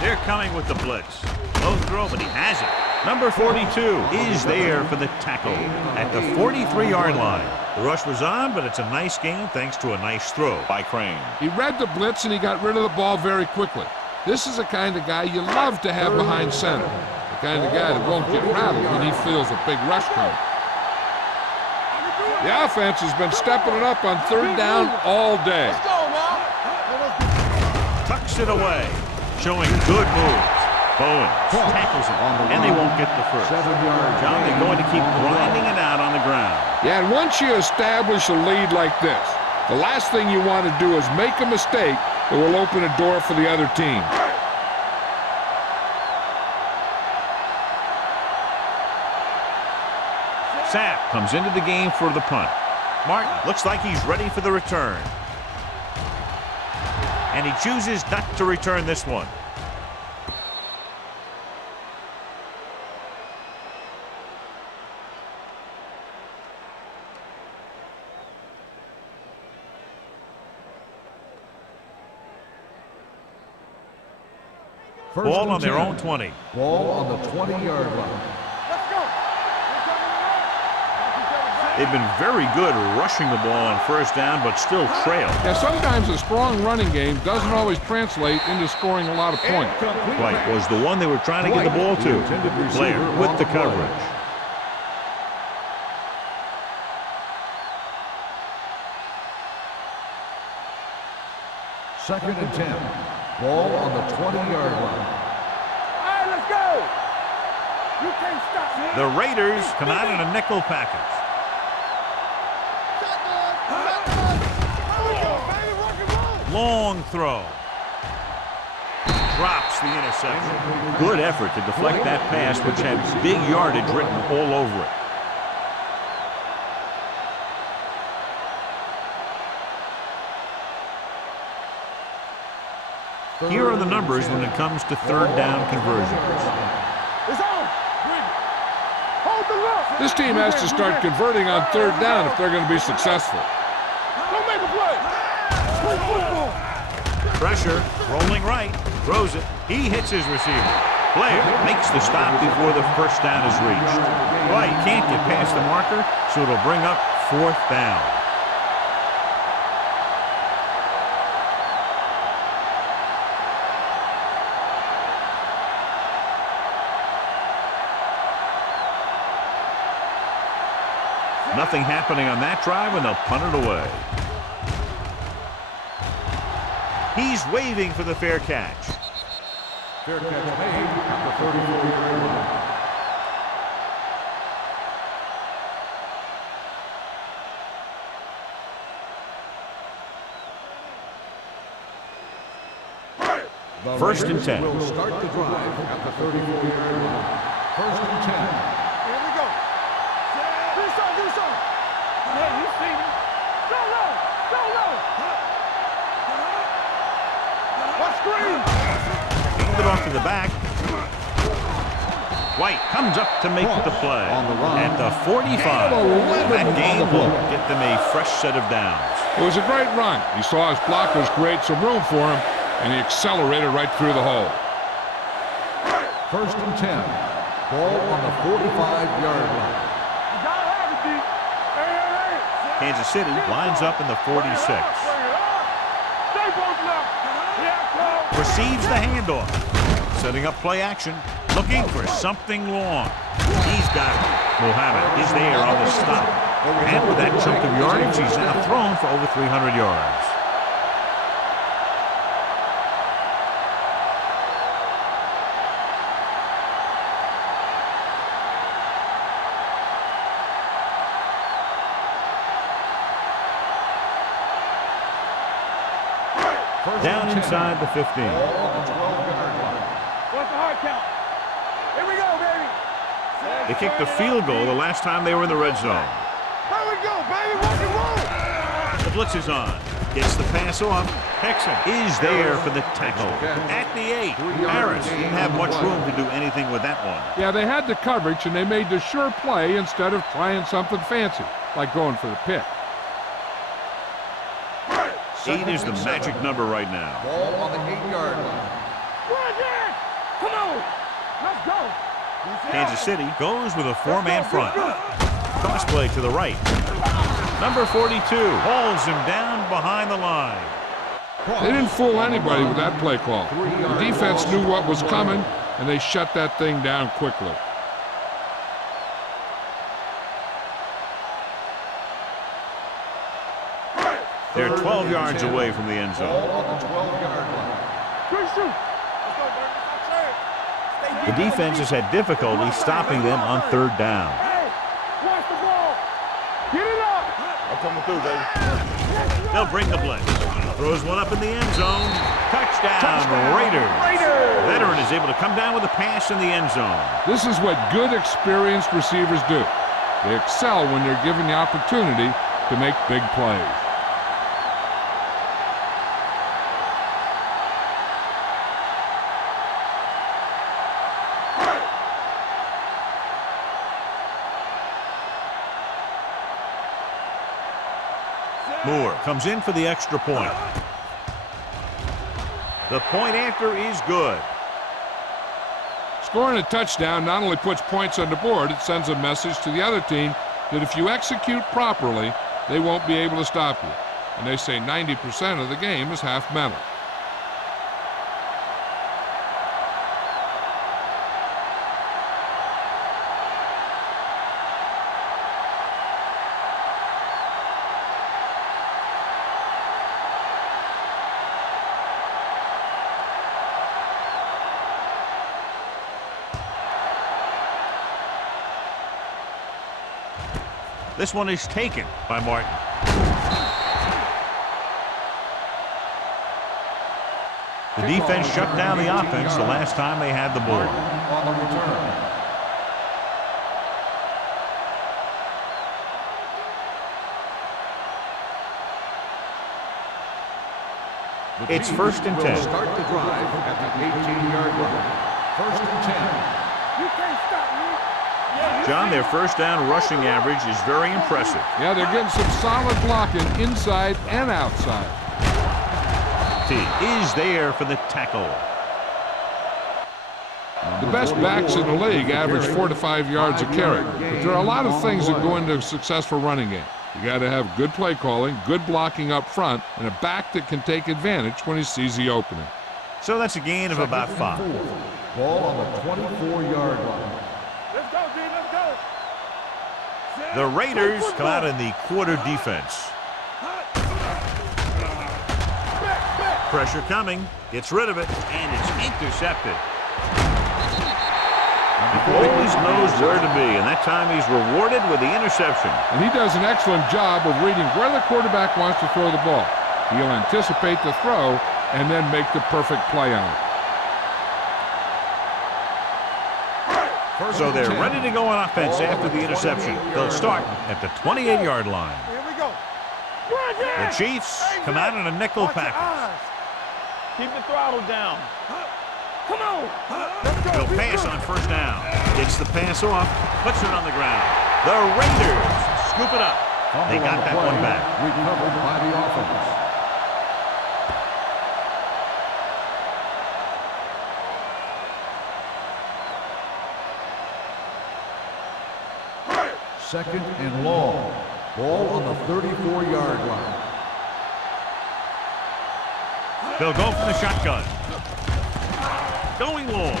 They're coming with the blitz. Low throw, but he has it. Number 42 is there for the tackle at the 43-yard line. The rush was on, but it's a nice gain thanks to a nice throw by Crane. He read the blitz and he got rid of the ball very quickly. This is the kind of guy you love to have behind center. The kind of guy that won't get rattled when he feels a big rush coming. The offense has been stepping it up on third down all day. Let's go now. Tucks it away, showing good moves. Bowen tackles him, and they won't get the first. John, they're going to keep grinding it out on the ground. Yeah, and once you establish a lead like this, the last thing you want to do is make a mistake that will open a door for the other team. Sapp comes into the game for the punt. Martin looks like he's ready for the return. And he chooses not to return this one. Ball on their own 20. Ball on the 20-yard line. Let's go. They've been very good rushing the ball on first down, but still trail. Yeah, sometimes a strong running game doesn't always translate into scoring a lot of points. White was the one they were trying to get the ball to. Blair with the coverage. Second and 10. Ball on the 20-yard line. All right, let's go. You can't stop me. The Raiders come out in a nickel package. Long throw. Drops the interception. Good effort to deflect that pass, which had big yardage written all over it. Here are the numbers when it comes to third down conversions. It's on. Hold the look. This team has to start converting on third down if they're going to be successful. Don't make a play. Play football. Pressure, rolling right, throws it. He hits his receiver. Blair makes the stop before the first down is reached. White can't get past the marker, so it'll bring up fourth down. Nothing happening on that drive, and they'll punt it away. He's waving for the fair catch. Fair catch made at the 34-yard line. The First and Raiders 10. will start the drive at the 34-yard line. First and 10. Here we go. Do something. Yeah, you see me. Go low. What screen? Handed off to the back. White comes up to make the play at the 45. That gain will get them a fresh set of downs. It was a great run. He saw his blockers create some room for him, and he accelerated right through the hole. First and 10. Ball on the 45-yard line. You gotta have it, D. Hey. Kansas City lines up in the 46. Bring it up. Stay both left. Yeah, Receives the handoff. Setting up play action. Looking for something long. He's got it. Mohammed is there on the stop. And with that chunk of yardage, he's now thrown for over 300 yards. Down inside the 15. What's the hard count? Here we go, baby. They kicked a field goal the last time they were in the red zone. There we go, baby. Rock and roll. The blitz is on. Gets the pass off. Hexon is there for the tackle. At the 8. Harris didn't have much room to do anything with that one. Yeah, they had the coverage, and they made the sure play instead of trying something fancy, like going for the pick. 8 is the magic number right now. Ball on the 8-yard line. Run, Jack. Come on. Let's go. Kansas City goes with a four-man front. Cross play to the right. Number 42 hauls him down behind the line. They didn't fool anybody with that play call. The defense knew what was coming, and they shut that thing down quickly. They're 12 yards away from the end zone. On the 12-yard line. The defense has had difficulty stopping them on third down. Watch the ball. Get it up. I'm coming through, baby. They'll bring the blitz. Throws one up in the end zone. Touchdown, Raiders. Veteran is able to come down with a pass in the end zone. This is what good, experienced receivers do. They excel when they're given the opportunity to make big plays. Moore comes in for the extra point. The point after is good. Scoring a touchdown not only puts points on the board, it sends a message to the other team that if you execute properly, they won't be able to stop you. And they say 90% of the game is half mental. This one is taken by Martin. The defense shut down the offense the last time they had the ball. On the return. It's 1st and 10. Start the drive at the 18-yard line. 1st and 10. You can't stop me. John, their first down rushing average is very impressive. Yeah, they're getting some solid blocking inside and outside. T is there for the tackle. The best backs in the league average 4 to 5 yards a carry. But there are a lot of things that go into a successful running game. You got to have good play calling, good blocking up front, and a back that can take advantage when he sees the opening. So that's a gain of about 5. Ball on the 24-yard line. Let's go, D. Let's go. The Raiders come out in the quarter defense. Pressure coming, gets rid of it, and it's intercepted. Always knows where to be, and that time he's rewarded with the interception. And he does an excellent job of reading where the quarterback wants to throw the ball. He'll anticipate the throw and then make the perfect play on it. So they're ready to go on offense after the interception. They'll start at the 28-yard line. Here we go. The Chiefs come out in a nickel package. Keep the throttle down. Come on. Let's go. He'll pass on first down. Gets the pass off, puts it on the ground. The Raiders scoop it up. They got that one back. Recovered by the offense. Second and long. Ball on the 34-yard line. They'll go for the shotgun. Going long.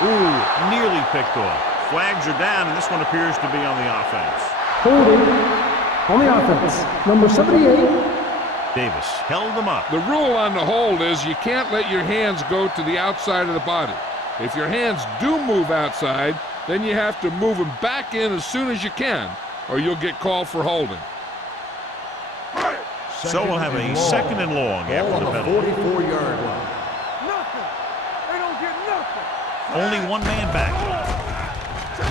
Ooh, nearly picked off. Flags are down, and this one appears to be on the offense. Holding on the offense. Number 78. Davis held them up. The rule on the hold is you can't let your hands go to the outside of the body. If your hands do move outside, then you have to move them back in as soon as you can, or you'll get called for holding. So we'll have a second and long after the penalty. 44-yard line. Nothing. They don't get nothing. Only one man back.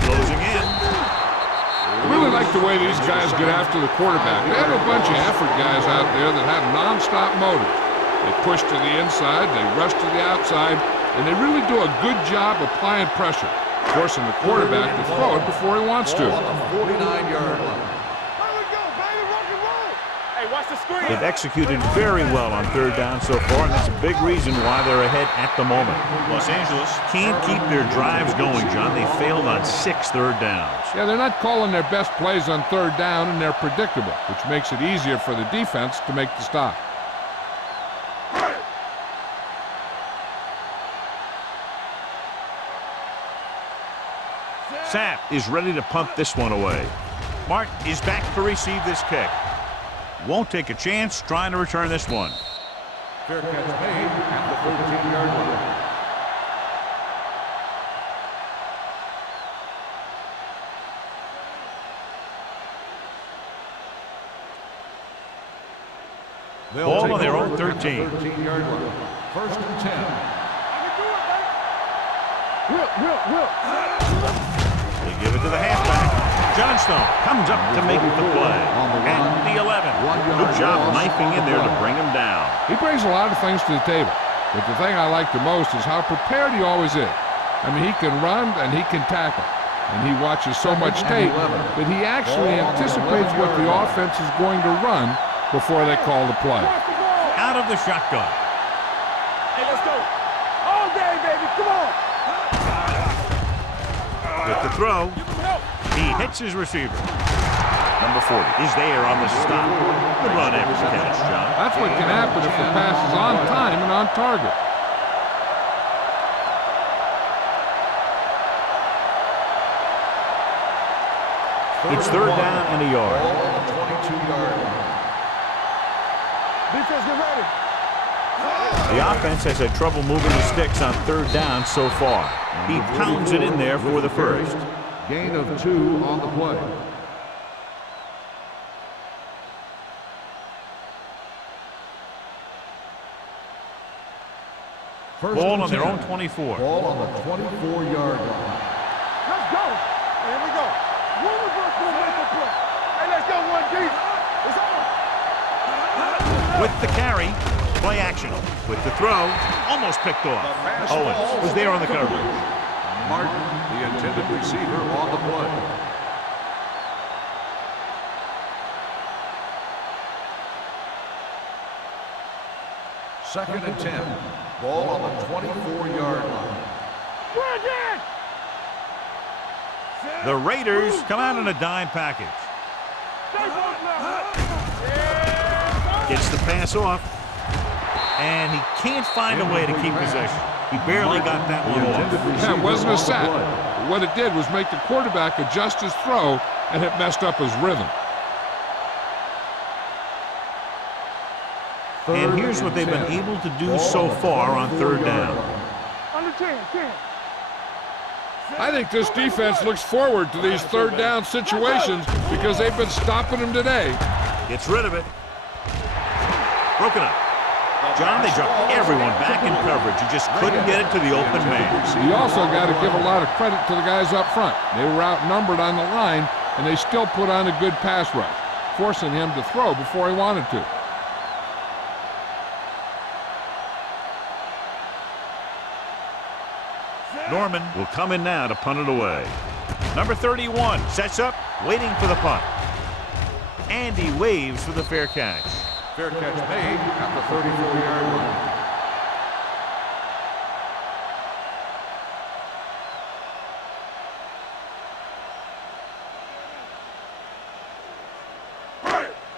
Closing in. I really like the way these guys get after the quarterback. They have a bunch of effort guys out there that have nonstop motive. They push to the inside, they rush to the outside, and they really do a good job applying pressure, forcing the quarterback to throw it before he wants to. Ball on the 49-yard line. Here we go, baby. Rock and roll. Hey, watch the They've executed very well on third down so far, and that's a big reason why they're ahead at the moment. Los Angeles can't keep their drives going, John. They failed on 6 third downs. Yeah, they're not calling their best plays on third down, and they're predictable, which makes it easier for the defense to make the stop. Sapp is ready to punt this one away. Mark is back to receive this kick. Won't take a chance trying to return this one. Fair catch made at the 13-yard line. Ball on their own 13. 13-yard line. First and 10. They give it to the halfback. Johnstone comes up to make the play. At the 11. Good job knifing in there to bring him down. He brings a lot of things to the table, but the thing I like the most is how prepared he always is. I mean, he can run and he can tackle, and he watches so much tape that he actually anticipates what the offense is going to run before they call the play. Out of the shotgun. Hey, let's go. All day, baby. Come on. With the throw, he hits his receiver. Number 40 is there on the stop. Good run after the catch, John. That's what can happen if the pass is on time and on target. It's third down and a yard. Ball on the 22-yard line. Defense, get ready. The offense has had trouble moving the sticks on third down so far. He pounds it in there for the first. Gain of 2 on the play. First Ball and on their 10. own 24. Ball on the 24-yard line. Let's go. Here we go. One reverse will make the play. Hey, let's go, 1D. It's on. With the carry, play action. With the throw, almost picked off. Owens was there on the coverage. Martin, the intended receiver, on the play. Second and 10. Ball on the 24-yard line. The Raiders come out in a dime package. Gets the pass off, and he can't find a way to keep possession. He barely got that one off. Yeah, it wasn't a sack. What it did was make the quarterback adjust his throw, and it messed up his rhythm. And here's what they've been able to do so far on third down. Under 10, 10. I think this defense looks forward to these third down situations because they've been stopping them today. Gets rid of it. Broken up. John, they dropped everyone back in coverage. He just couldn't get it to the open man. You also got to give a lot of credit to the guys up front. They were outnumbered on the line, and they still put on a good pass rush, forcing him to throw before he wanted to. Norman will come in now to punt it away. Number 31 sets up, waiting for the punt. Andy waves for the fair catch. Fair catch made at the 34-yard line.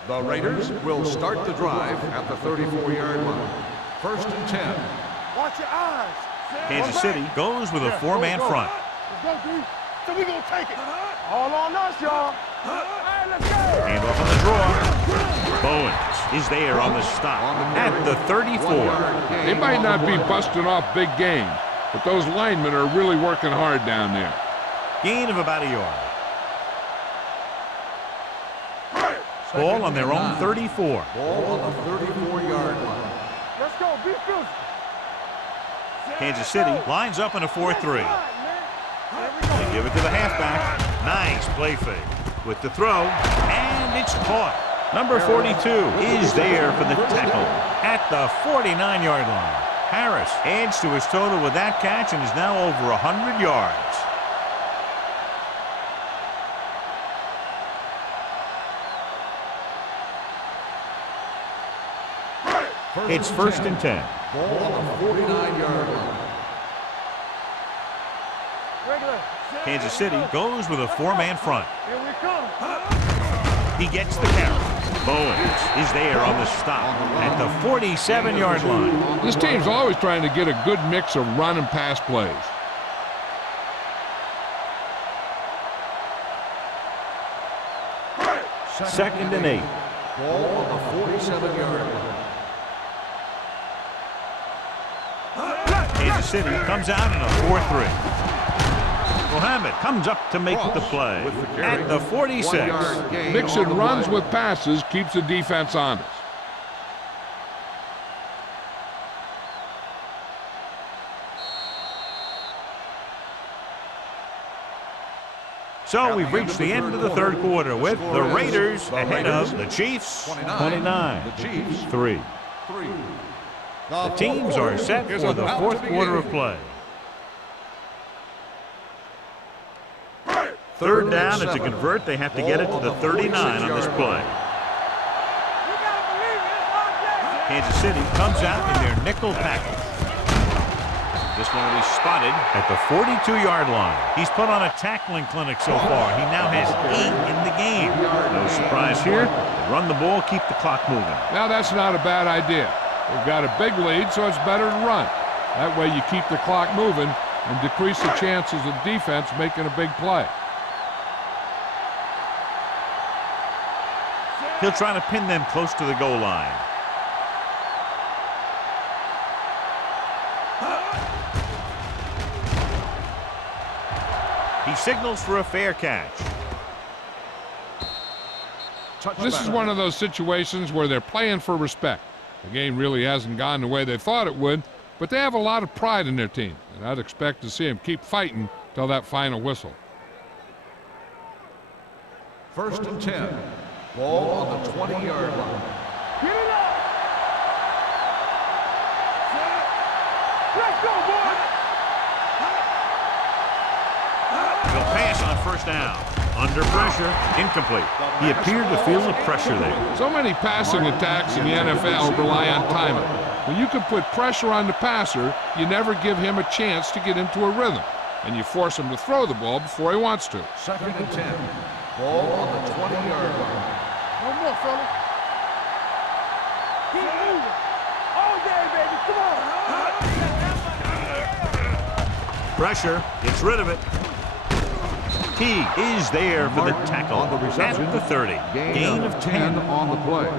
The Raiders will start the drive at the 34-yard line. First and 10. Watch your eyes. Kansas City goes with a four-man front. Let's go, D. So we gonna take it. All on us, y'all. Hey, let's go. Hand off on the draw. Bowens is there on the stop at the 34. They might not be busting off big games, but those linemen are really working hard down there. Gain of about a yard. Ball on their own 34. Ball on the 34-yard line. Let's go. Be physical. Kansas City lines up in a 4-3. They give it to the halfback. Nice play fake. With the throw, and it's caught. Number 42 is there for the tackle at the 49-yard line. Harris adds to his total with that catch and is now over 100 yards. It's first and 10. Ball on the 49-yard line. Kansas City goes with a four-man front. Here we come. He gets the carry. Bowens is there on the stop at the 47-yard line. This team's always trying to get a good mix of run and pass plays. Second and 8. Ball on the 47-yard line. Kansas City comes out in a 4-3. Mohammed comes up to make the play at the 46. Mixing runs with passes keeps the defense honest. So we've reached the end of the third quarter with the Raiders ahead of the Chiefs 29-3. The teams are set for the fourth quarter of play. Third down, and to convert, they have to get it to the 39 on this play. Kansas City comes out in their nickel package. This one will be spotted at the 42-yard line. He's put on a tackling clinic so far. He now has 8 in the game. No surprise here. They run the ball, keep the clock moving. Now that's not a bad idea. They've got a big lead, so it's better to run. That way you keep the clock moving and decrease the chances of defense making a big play. He'll try to pin them close to the goal line. He signals for a fair catch. This is one of those situations where they're playing for respect. The game really hasn't gone the way they thought it would, but they have a lot of pride in their team, and I'd expect to see them keep fighting till that final whistle. First and 10. Ball on the 20-yard line. Get it up. Let's go, boys. He'll pass on first down. Under pressure, incomplete. He appeared to feel the pressure there. So many passing attacks in the NFL rely on timing. When you can put pressure on the passer, you never give him a chance to get into a rhythm, and you force him to throw the ball before he wants to. Second and 10. Ball on the 20-yard line. No more, fella. Keep moving. All day, baby. Come on. Pressure, gets rid of it. Teague is there for the tackle on the reception. at the 30. Gain of 10 on the play.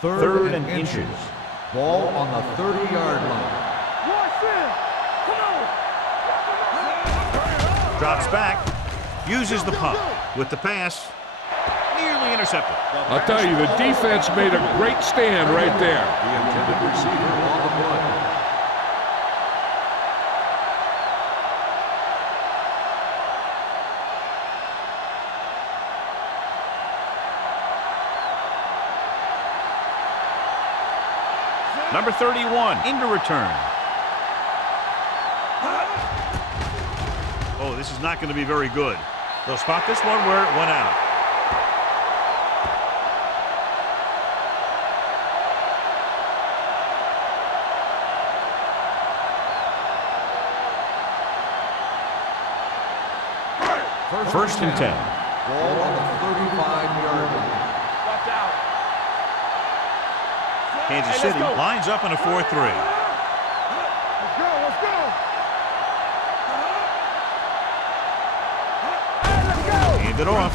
Third and inches. Ball on the 30-yard line. Watch this. Come on. Drops back, uses the pump with the pass, nearly intercepted. I'll tell you, the defense made a great stand right there. The intended receiver on the play. Number 31 into return. Oh, this is not going to be very good. They'll spot this one where it went out. First and 10. Ball on the 35-yard line. Watch out. Kansas Hey, let's City go. lines up in a 4-3. Let's go. Let's go. Hey, let's go. Hand it off.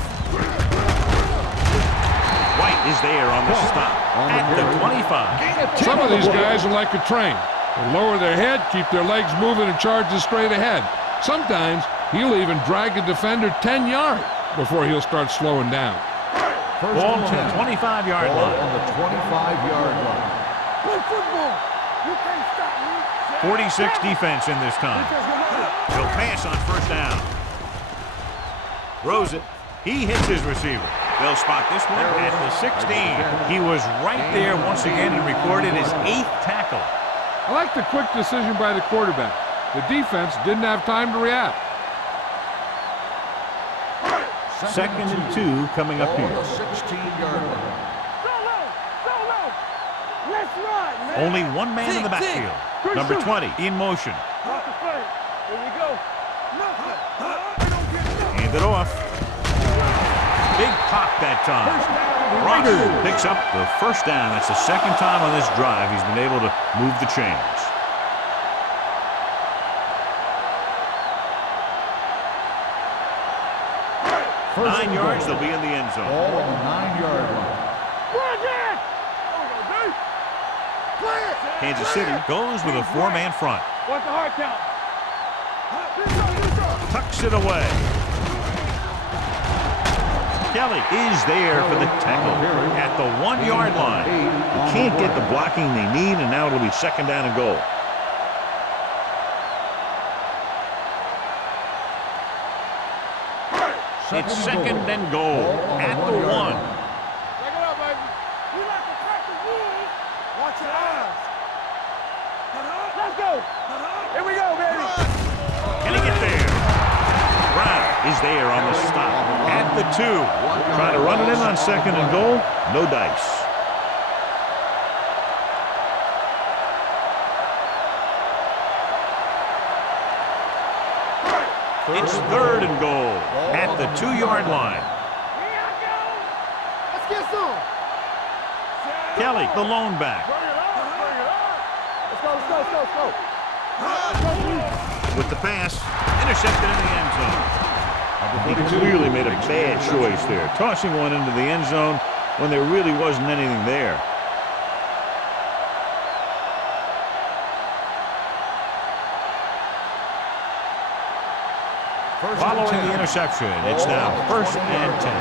White is there on the stop at the 25. Some of these guys are like a train. They lower their head, keep their legs moving, and charge straight ahead. Sometimes he'll even drag a defender 10 yards before he'll start slowing down. First Ball and on 10. the 25-yard Ball line. on the 25-yard line. Play football. You can't stop me. 46 defense in this time. He'll pass on first down. Throws it. He hits his receiver. They'll spot this one at the 16. He was right there once again and recorded his 8th tackle. I like the quick decision by the quarterback. The defense didn't have time to react. Second and 2 coming up here. 16-yard line. Solo. Let's run, man. Only one man in the backfield. Number 20 in motion. Off the flank. Here we go. Hand it off. Big pop that time. Ryder picks up the first down. That's the second time on this drive he's been able to move the chains. First 9 yards, they'll be in the end zone. Ball on the 9-yard line. Kansas City goes with a 4-man front. What's the hard count? Tucks it away. Kelly is there for the tackle at the 1-yard line. They can't get the blocking they need, and now it'll be second down and goal. It's second and goal at the 1. Take it up, baby. We like to crack the wood. Watch your eyes. Let's go. Here we go, baby. Can he get there? Brown is there on the stop at the 2. Trying to run it in on second and goal. No dice. It's third and goal at the 2-yard line. Let's get some. Kelly, the lone back. Bring it up. Let's go. With the pass, intercepted in the end zone. He clearly made a bad choice there, tossing one into the end zone when there really wasn't anything there. Following the interception, it's now first and 10.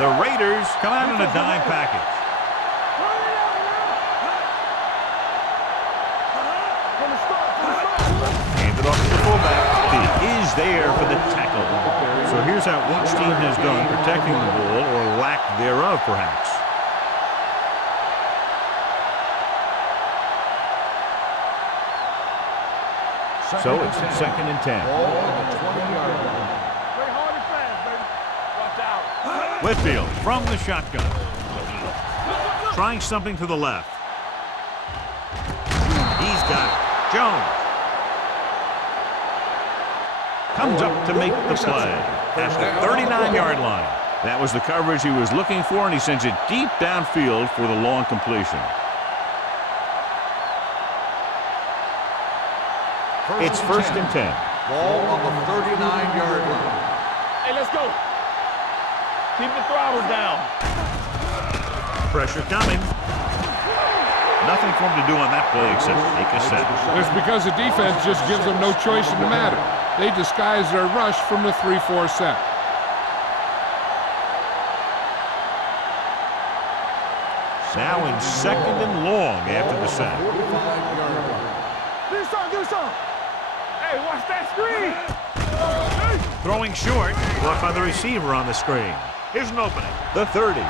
The Raiders come out in a dime package. Hand it off to the fullback. He is there for the tackle. So here's how each team has done protecting the ball, or lack thereof, perhaps. So it's second and 10. Ball on the 20-yard line. Play hard and fast, baby. Watch out. Whitfield from the shotgun. Trying something to the left. He's got it. Jones comes up to make the play at the 39-yard line. That was the coverage he was looking for, and he sends it deep downfield for the long completion. It's first and 10. Ball on the 39-yard line. Hey, let's go. Keep the throttle down. Pressure coming. Nothing for him to do on that play except take a set. It's because the defense just gives them no choice in the matter. They disguise their rush from the 3-4 set. Now in second and long after the set. 45-yard line. Do something. Hey, watch that screen. Throwing short. Bluff on the receiver on the screen. Here's an opening. The 30,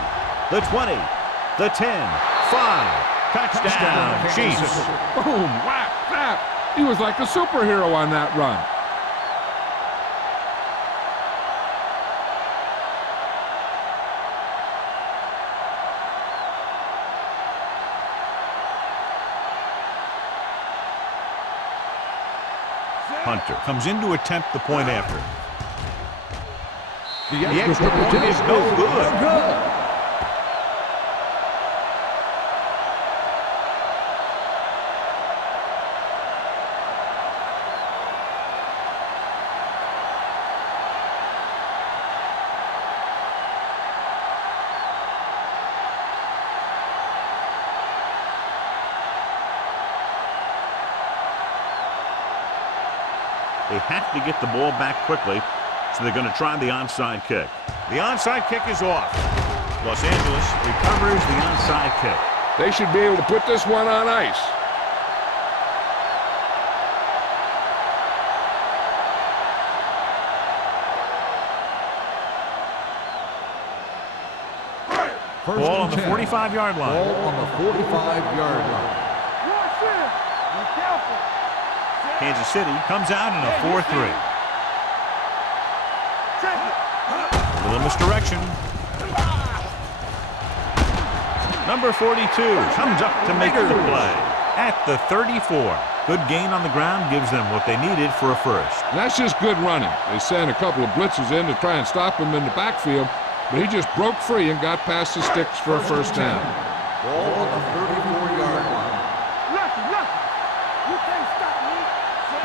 the 20, the 10, 5. Touchdown, Chiefs. Boom, whap, whap. He was like a superhero on that run. Hunter comes in to attempt the point after. The extra point is no good. They have to get the ball back quickly, so they're going to try the onside kick. The onside kick is off. Los Angeles recovers the onside kick. They should be able to put this one on ice. Ball on the 45-yard line. Ball on the 45-yard line. Watch him. Be careful. Kansas City comes out in a 4-3. A little misdirection. Number 42 comes up to make the play at the 34. Good gain on the ground gives them what they needed for a first. That's just good running. They sent a couple of blitzes in to try and stop him in the backfield, but he just broke free and got past the sticks for a first down. Ball on the 34-yard line. You can't stop me.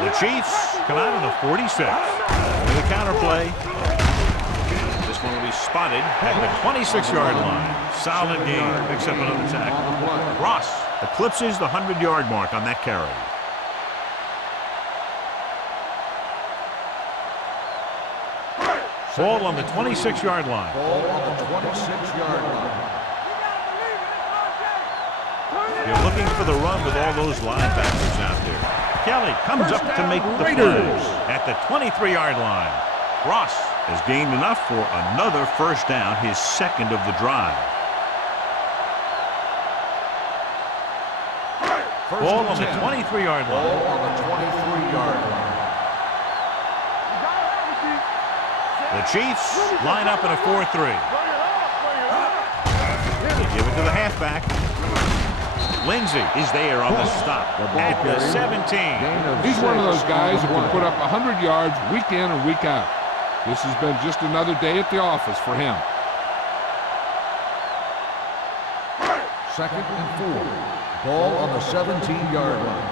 The Chiefs come out on the 46 with a counter play. This one will be spotted at the 26-yard line. Solid game, picks up another tackle. Ross eclipses the 100-yard mark on that carry. Ball on the 26-yard line. Ball on the 26-yard line. You're looking for the run with all those linebackers out there. Kelly comes up to make the plays at the 23-yard line. Ross has gained enough for another first down, his second of the drive. Ball on the 23-yard line. Ball on the 23-yard line. The Chiefs line up in a 4-3. They give it to the halfback. Lindsey is there on the stop at the 17. He's one of those guys that can put up 100 yards week in and week out. This has been just another day at the office for him. Second and 4. Ball on the 17-yard line.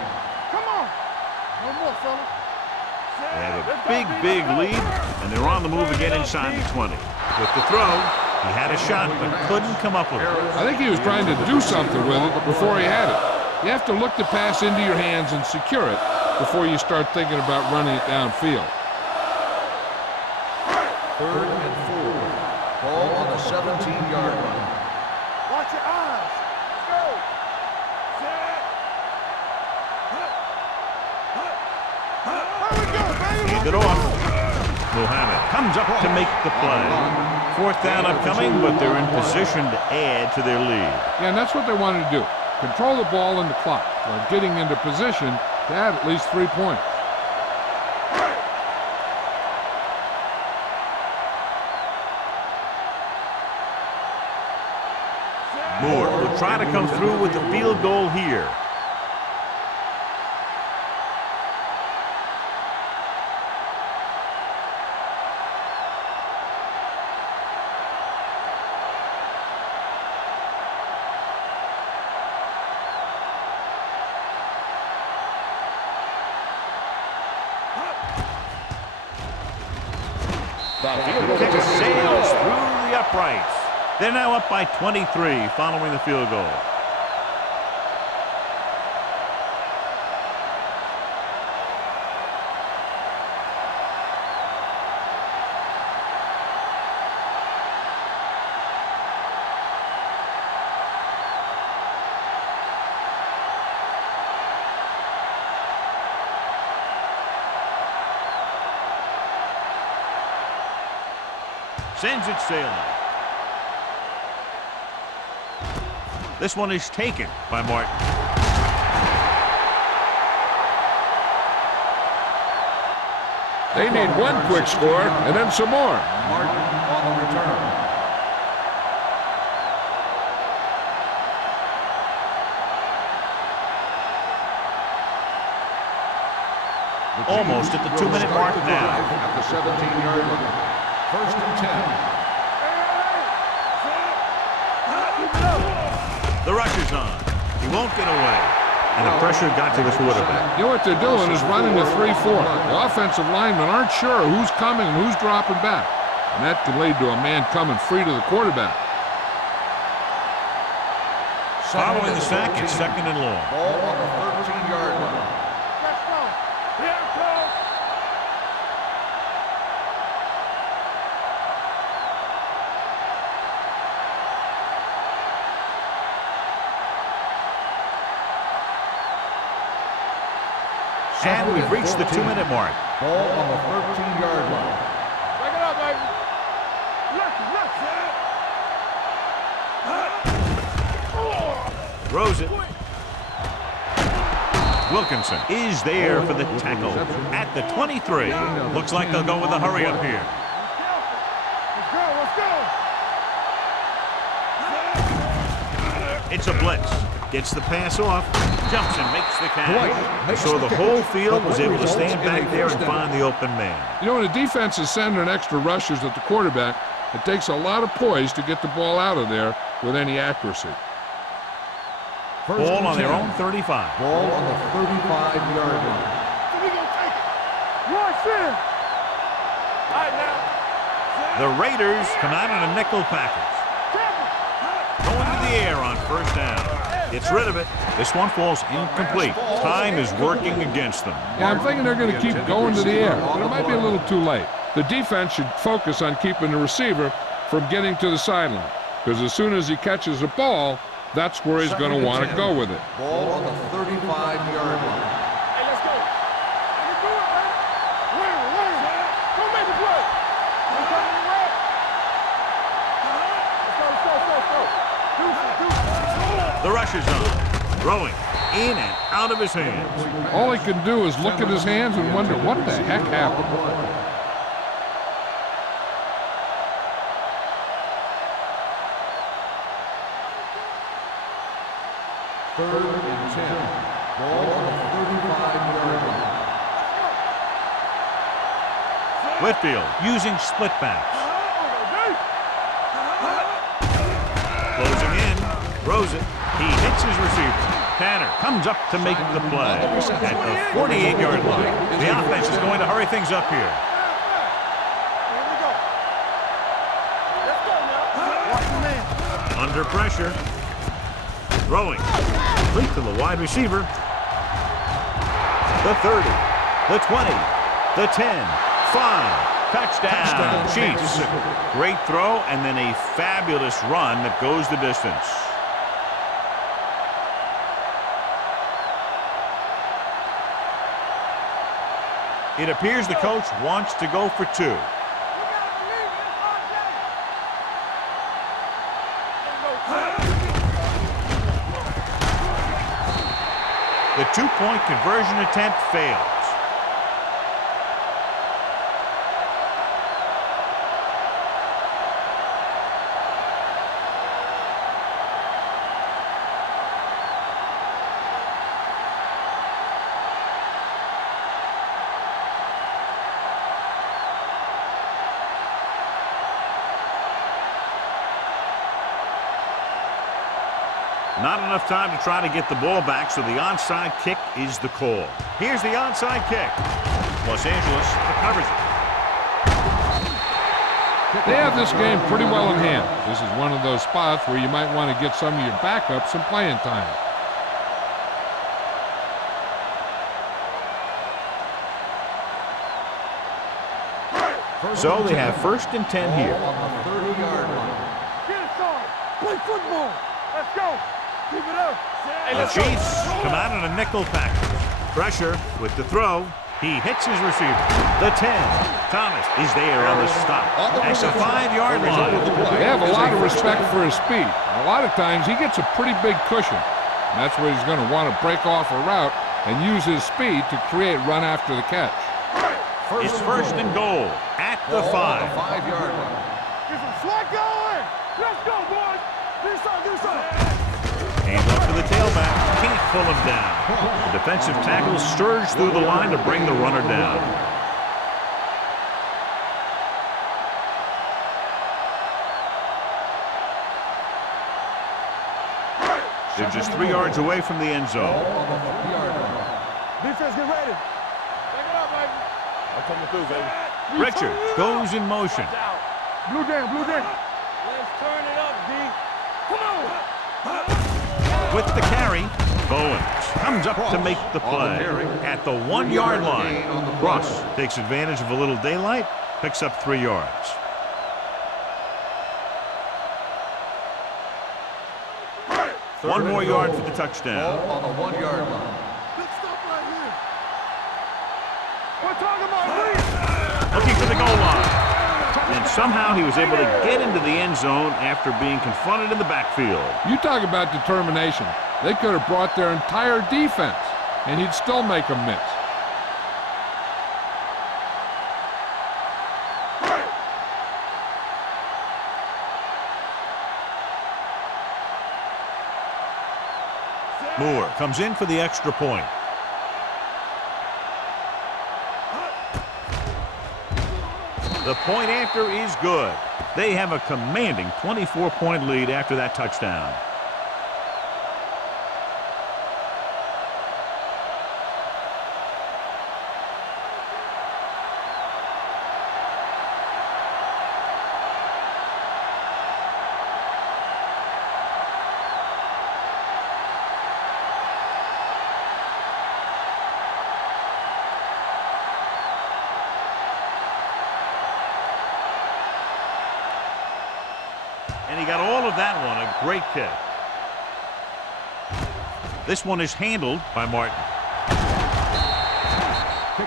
Come on. No more, fella. They have a big lead, and they're on the move again inside the 20. With the throw, he had a shot but couldn't come up with it. I think he was trying to do something with it before he had it. You have to look the pass into your hands and secure it before you start thinking about running it downfield. Third and 4. Ball on the 17-yard line. Watch your eyes. Go. Here we go, baby. Hand it off. Muhammad comes up to make the play. Fourth down upcoming, but they're in position to add to their lead. Yeah, and that's what they wanted to do. Control the ball and the clock while getting into position to add at least 3 points. Moore will try to come through with the field goal here. The field kick sails through the uprights. They're now up by 23 following the field goal. Sends it sailing. This one is taken by Martin. They need one quick score and then some more. Martin on the return. Almost at the 2-minute mark now. At the 17-yard line. First and 10. The rush is on. He won't get away. And the pressure got to the quarterback. You know what they're doing is running the 3-4. The offensive linemen aren't sure who's coming and who's dropping back. And that can lead to a man coming free to the quarterback. Following the sack, it's second and long. Ball on the 13-yard line. Let's go. Here it comes. And we've reached the 2-minute mark. Ball on the 13-yard line. Break it up, baby. Look. Throws it. Wilkinson is there for the tackle at the 23. Looks like they'll go with a hurry up here. It's a blitz. Gets the pass off. Jumps and makes the Dwight catch. makes So the the whole catch, field but was the able to results stand in a back there and first down. find the open man. You know, when the defense is sending extra rushers at the quarterback, it takes a lot of poise to get the ball out of there with any accuracy. First Ball and on their 10. own 35. Ball on the 35-yard line. We gonna take it. Rush in. All right, now. The Raiders come out in a nickel package. Going to the air on first down. Gets rid of it. This one falls incomplete. Time is working against them. Yeah, I'm thinking they're going to keep going to the air, but it might be a little too late. The defense should focus on keeping the receiver from getting to the sideline, because as soon as he catches the ball, that's where he's going to want to go with it. Ball on the 35-yard line. Hey, let's go. Let's do it, man. Win. Go make the play. You coming in red? Let's go. Deuce. The rush is on. Throwing in and out of his hands. All he can do is look at his hands and wonder what the heck happened. Third and 10. Ball on the 35-yard line. Whitfield using split backs. Closing in. Throws it. He hits his receiver. Tanner comes up to make the play at the 48-yard line. The offense is going to hurry things up here. Here we go. Let's go now. Watch the man. Under pressure. Throwing. Complete to the wide receiver. The 30. The 20. The 10. 5. Touchdown. Chiefs. Great throw and then a fabulous run that goes the distance. It appears the coach wants to go for two. The two-point conversion attempt fails. Not enough time to try to get the ball back, so the onside kick is the call. Here's the onside kick. Los Angeles recovers it. They have this game pretty well in hand. This is one of those spots where you might want to get some of your backups some playing time. So they have first and 10 here. Ball on the 30-yard line. Get it started. Play football. Let's go. Keep it up. Hey, The let's go. Chiefs come out in a nickel package. Pressure with the throw. He hits his receiver. The 10. Thomas is there on the stop at the 5-yard line. They have a lot of respect for his speed. A lot of times he gets a pretty big cushion. And that's where he's going to want to break off a route and use his speed to create run after the catch. It's first and goal at the Ball on 5. the 5-yard line. Get some slack going. Let's go, boys. Do something. Hand off to the tailback. Can't pull him down. The defensive tackle surged through the line to bring the runner down. They're just 3 yards away from the end zone. Ball on the 3-yard line. Defense, get ready. Take it up, baby. I'm coming through, baby. Richard goes in motion. Blue down. Let's turn it up, D. Come on. With the carry, Bowens comes up to make the play at the 1-yard line. Ross takes advantage of a little daylight, picks up 3 yards. One more yard for the touchdown. Ball on the 1-yard line. Big stop right here. We're talking about Reed. Looking for the goal line. And somehow he was able to get into the end zone after being confronted in the backfield. You talk about determination. They could have brought their entire defense, and he'd still make them miss. Moore comes in for the extra point. The point after is good. They have a commanding 24-point lead after that touchdown. And he got all of that one. A great kick. This one is handled by Martin.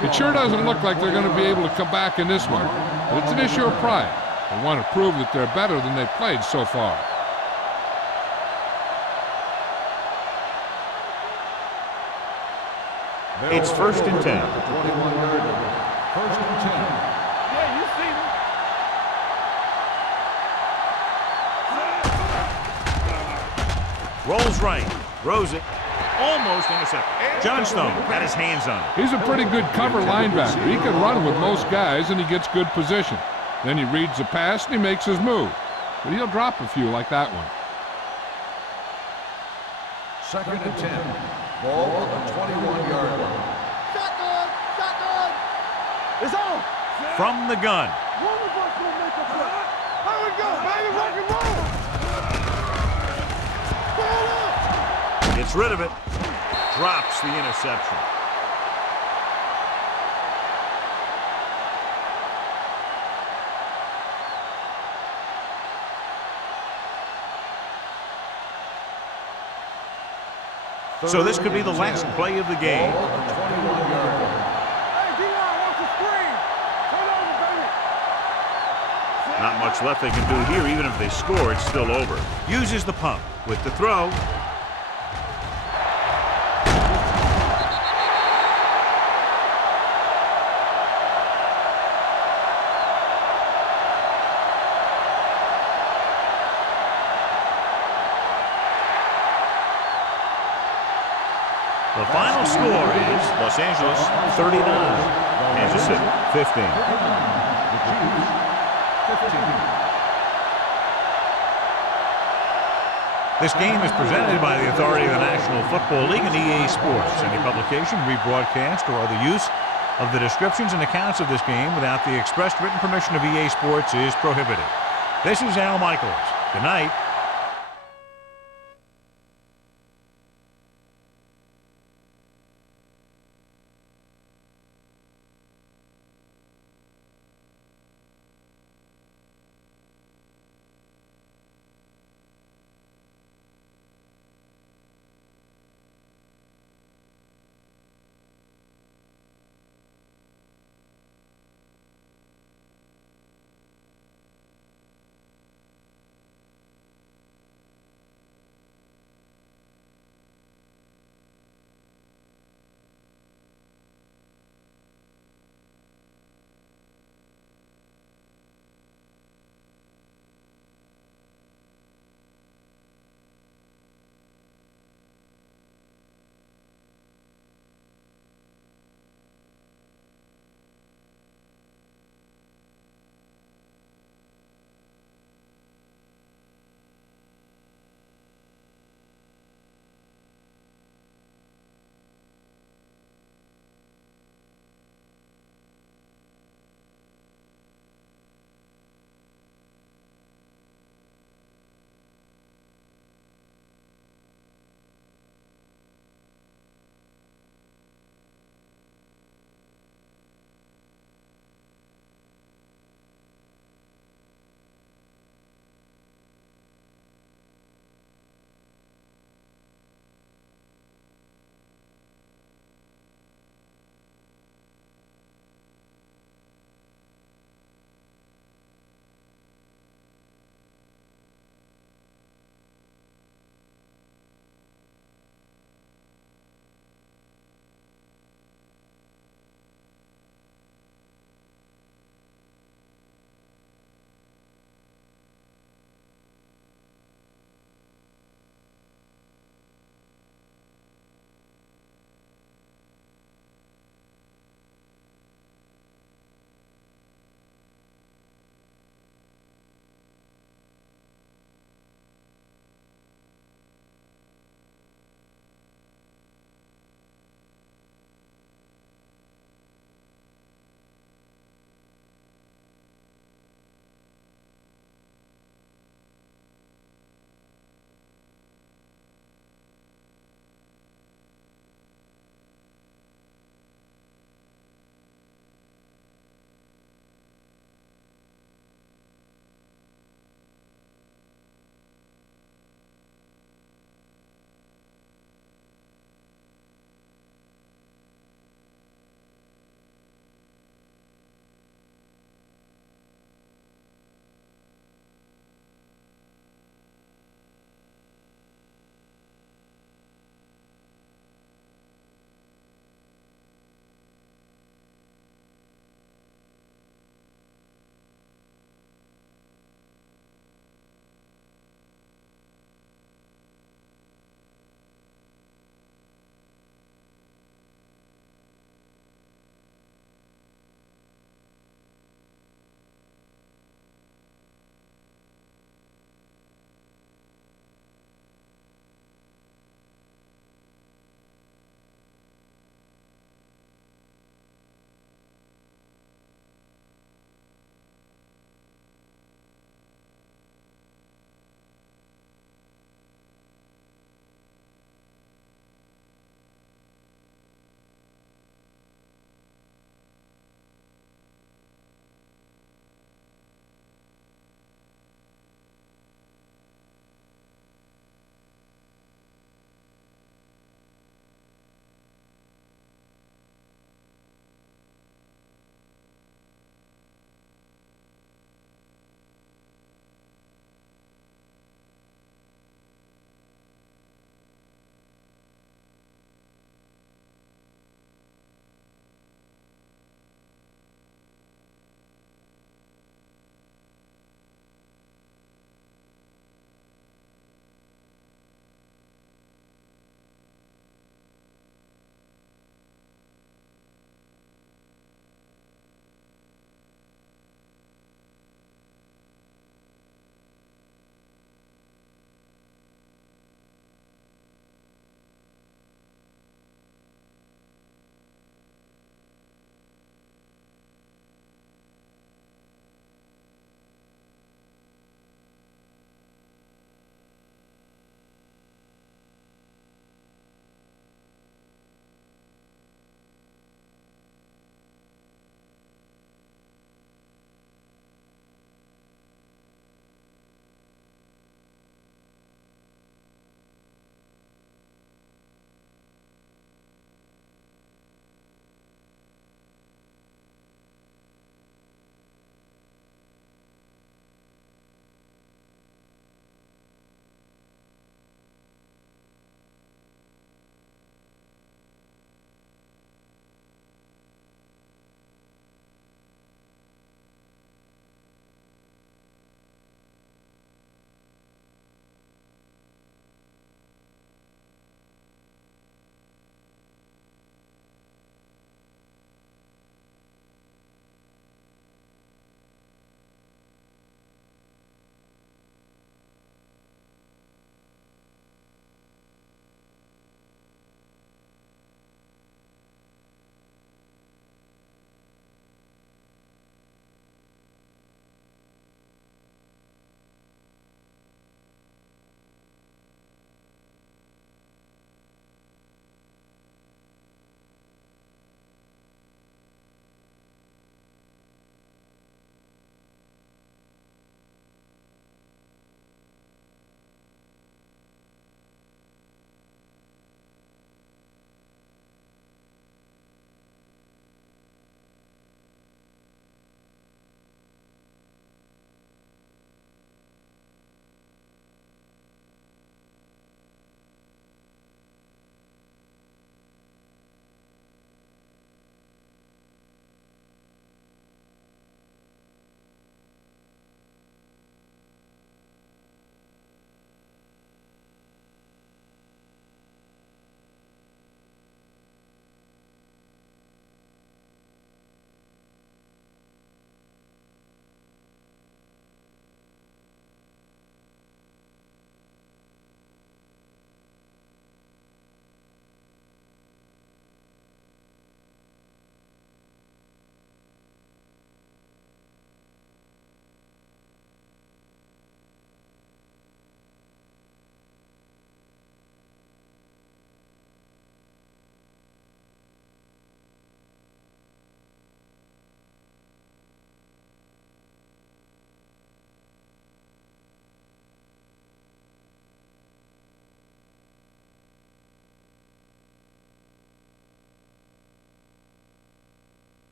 It sure doesn't look like they're going to be able to come back in this one, but it's an issue of pride. They want to prove that they're better than they've played so far. It's 1st and 10. 21-yard line. 1st and 10. Yeah, you see me. Rolls right. Throws it. Almost intercepted. Johnstone had his hands on it. He's a pretty good cover linebacker. He can run with most guys, and he gets good position. Then he reads the pass, and he makes his move. But he'll drop a few like that one. 2nd and 10. Ball on the 21-yard line. Shotgun! Shotgun! It's on! From the gun. One of us will make a play. Here we go, baby! Rock and roll! Pull up! Gets rid of it. Drops the interception. So this could be the last play of the game. Ball on the 21-yard line. Hey, D-line, watch the screen! Turn over, baby! Not much left they can do here. Even if they score, it's still over. Uses the pump with the throw. The final score is Los Angeles 39, Kansas City 15. The Chiefs, 15. This game is presented by the authority of the National Football League and EA Sports. Any publication, rebroadcast, or other use of the descriptions and accounts of this game without the expressed written permission of EA Sports is prohibited. This is Al Michaels. Good night.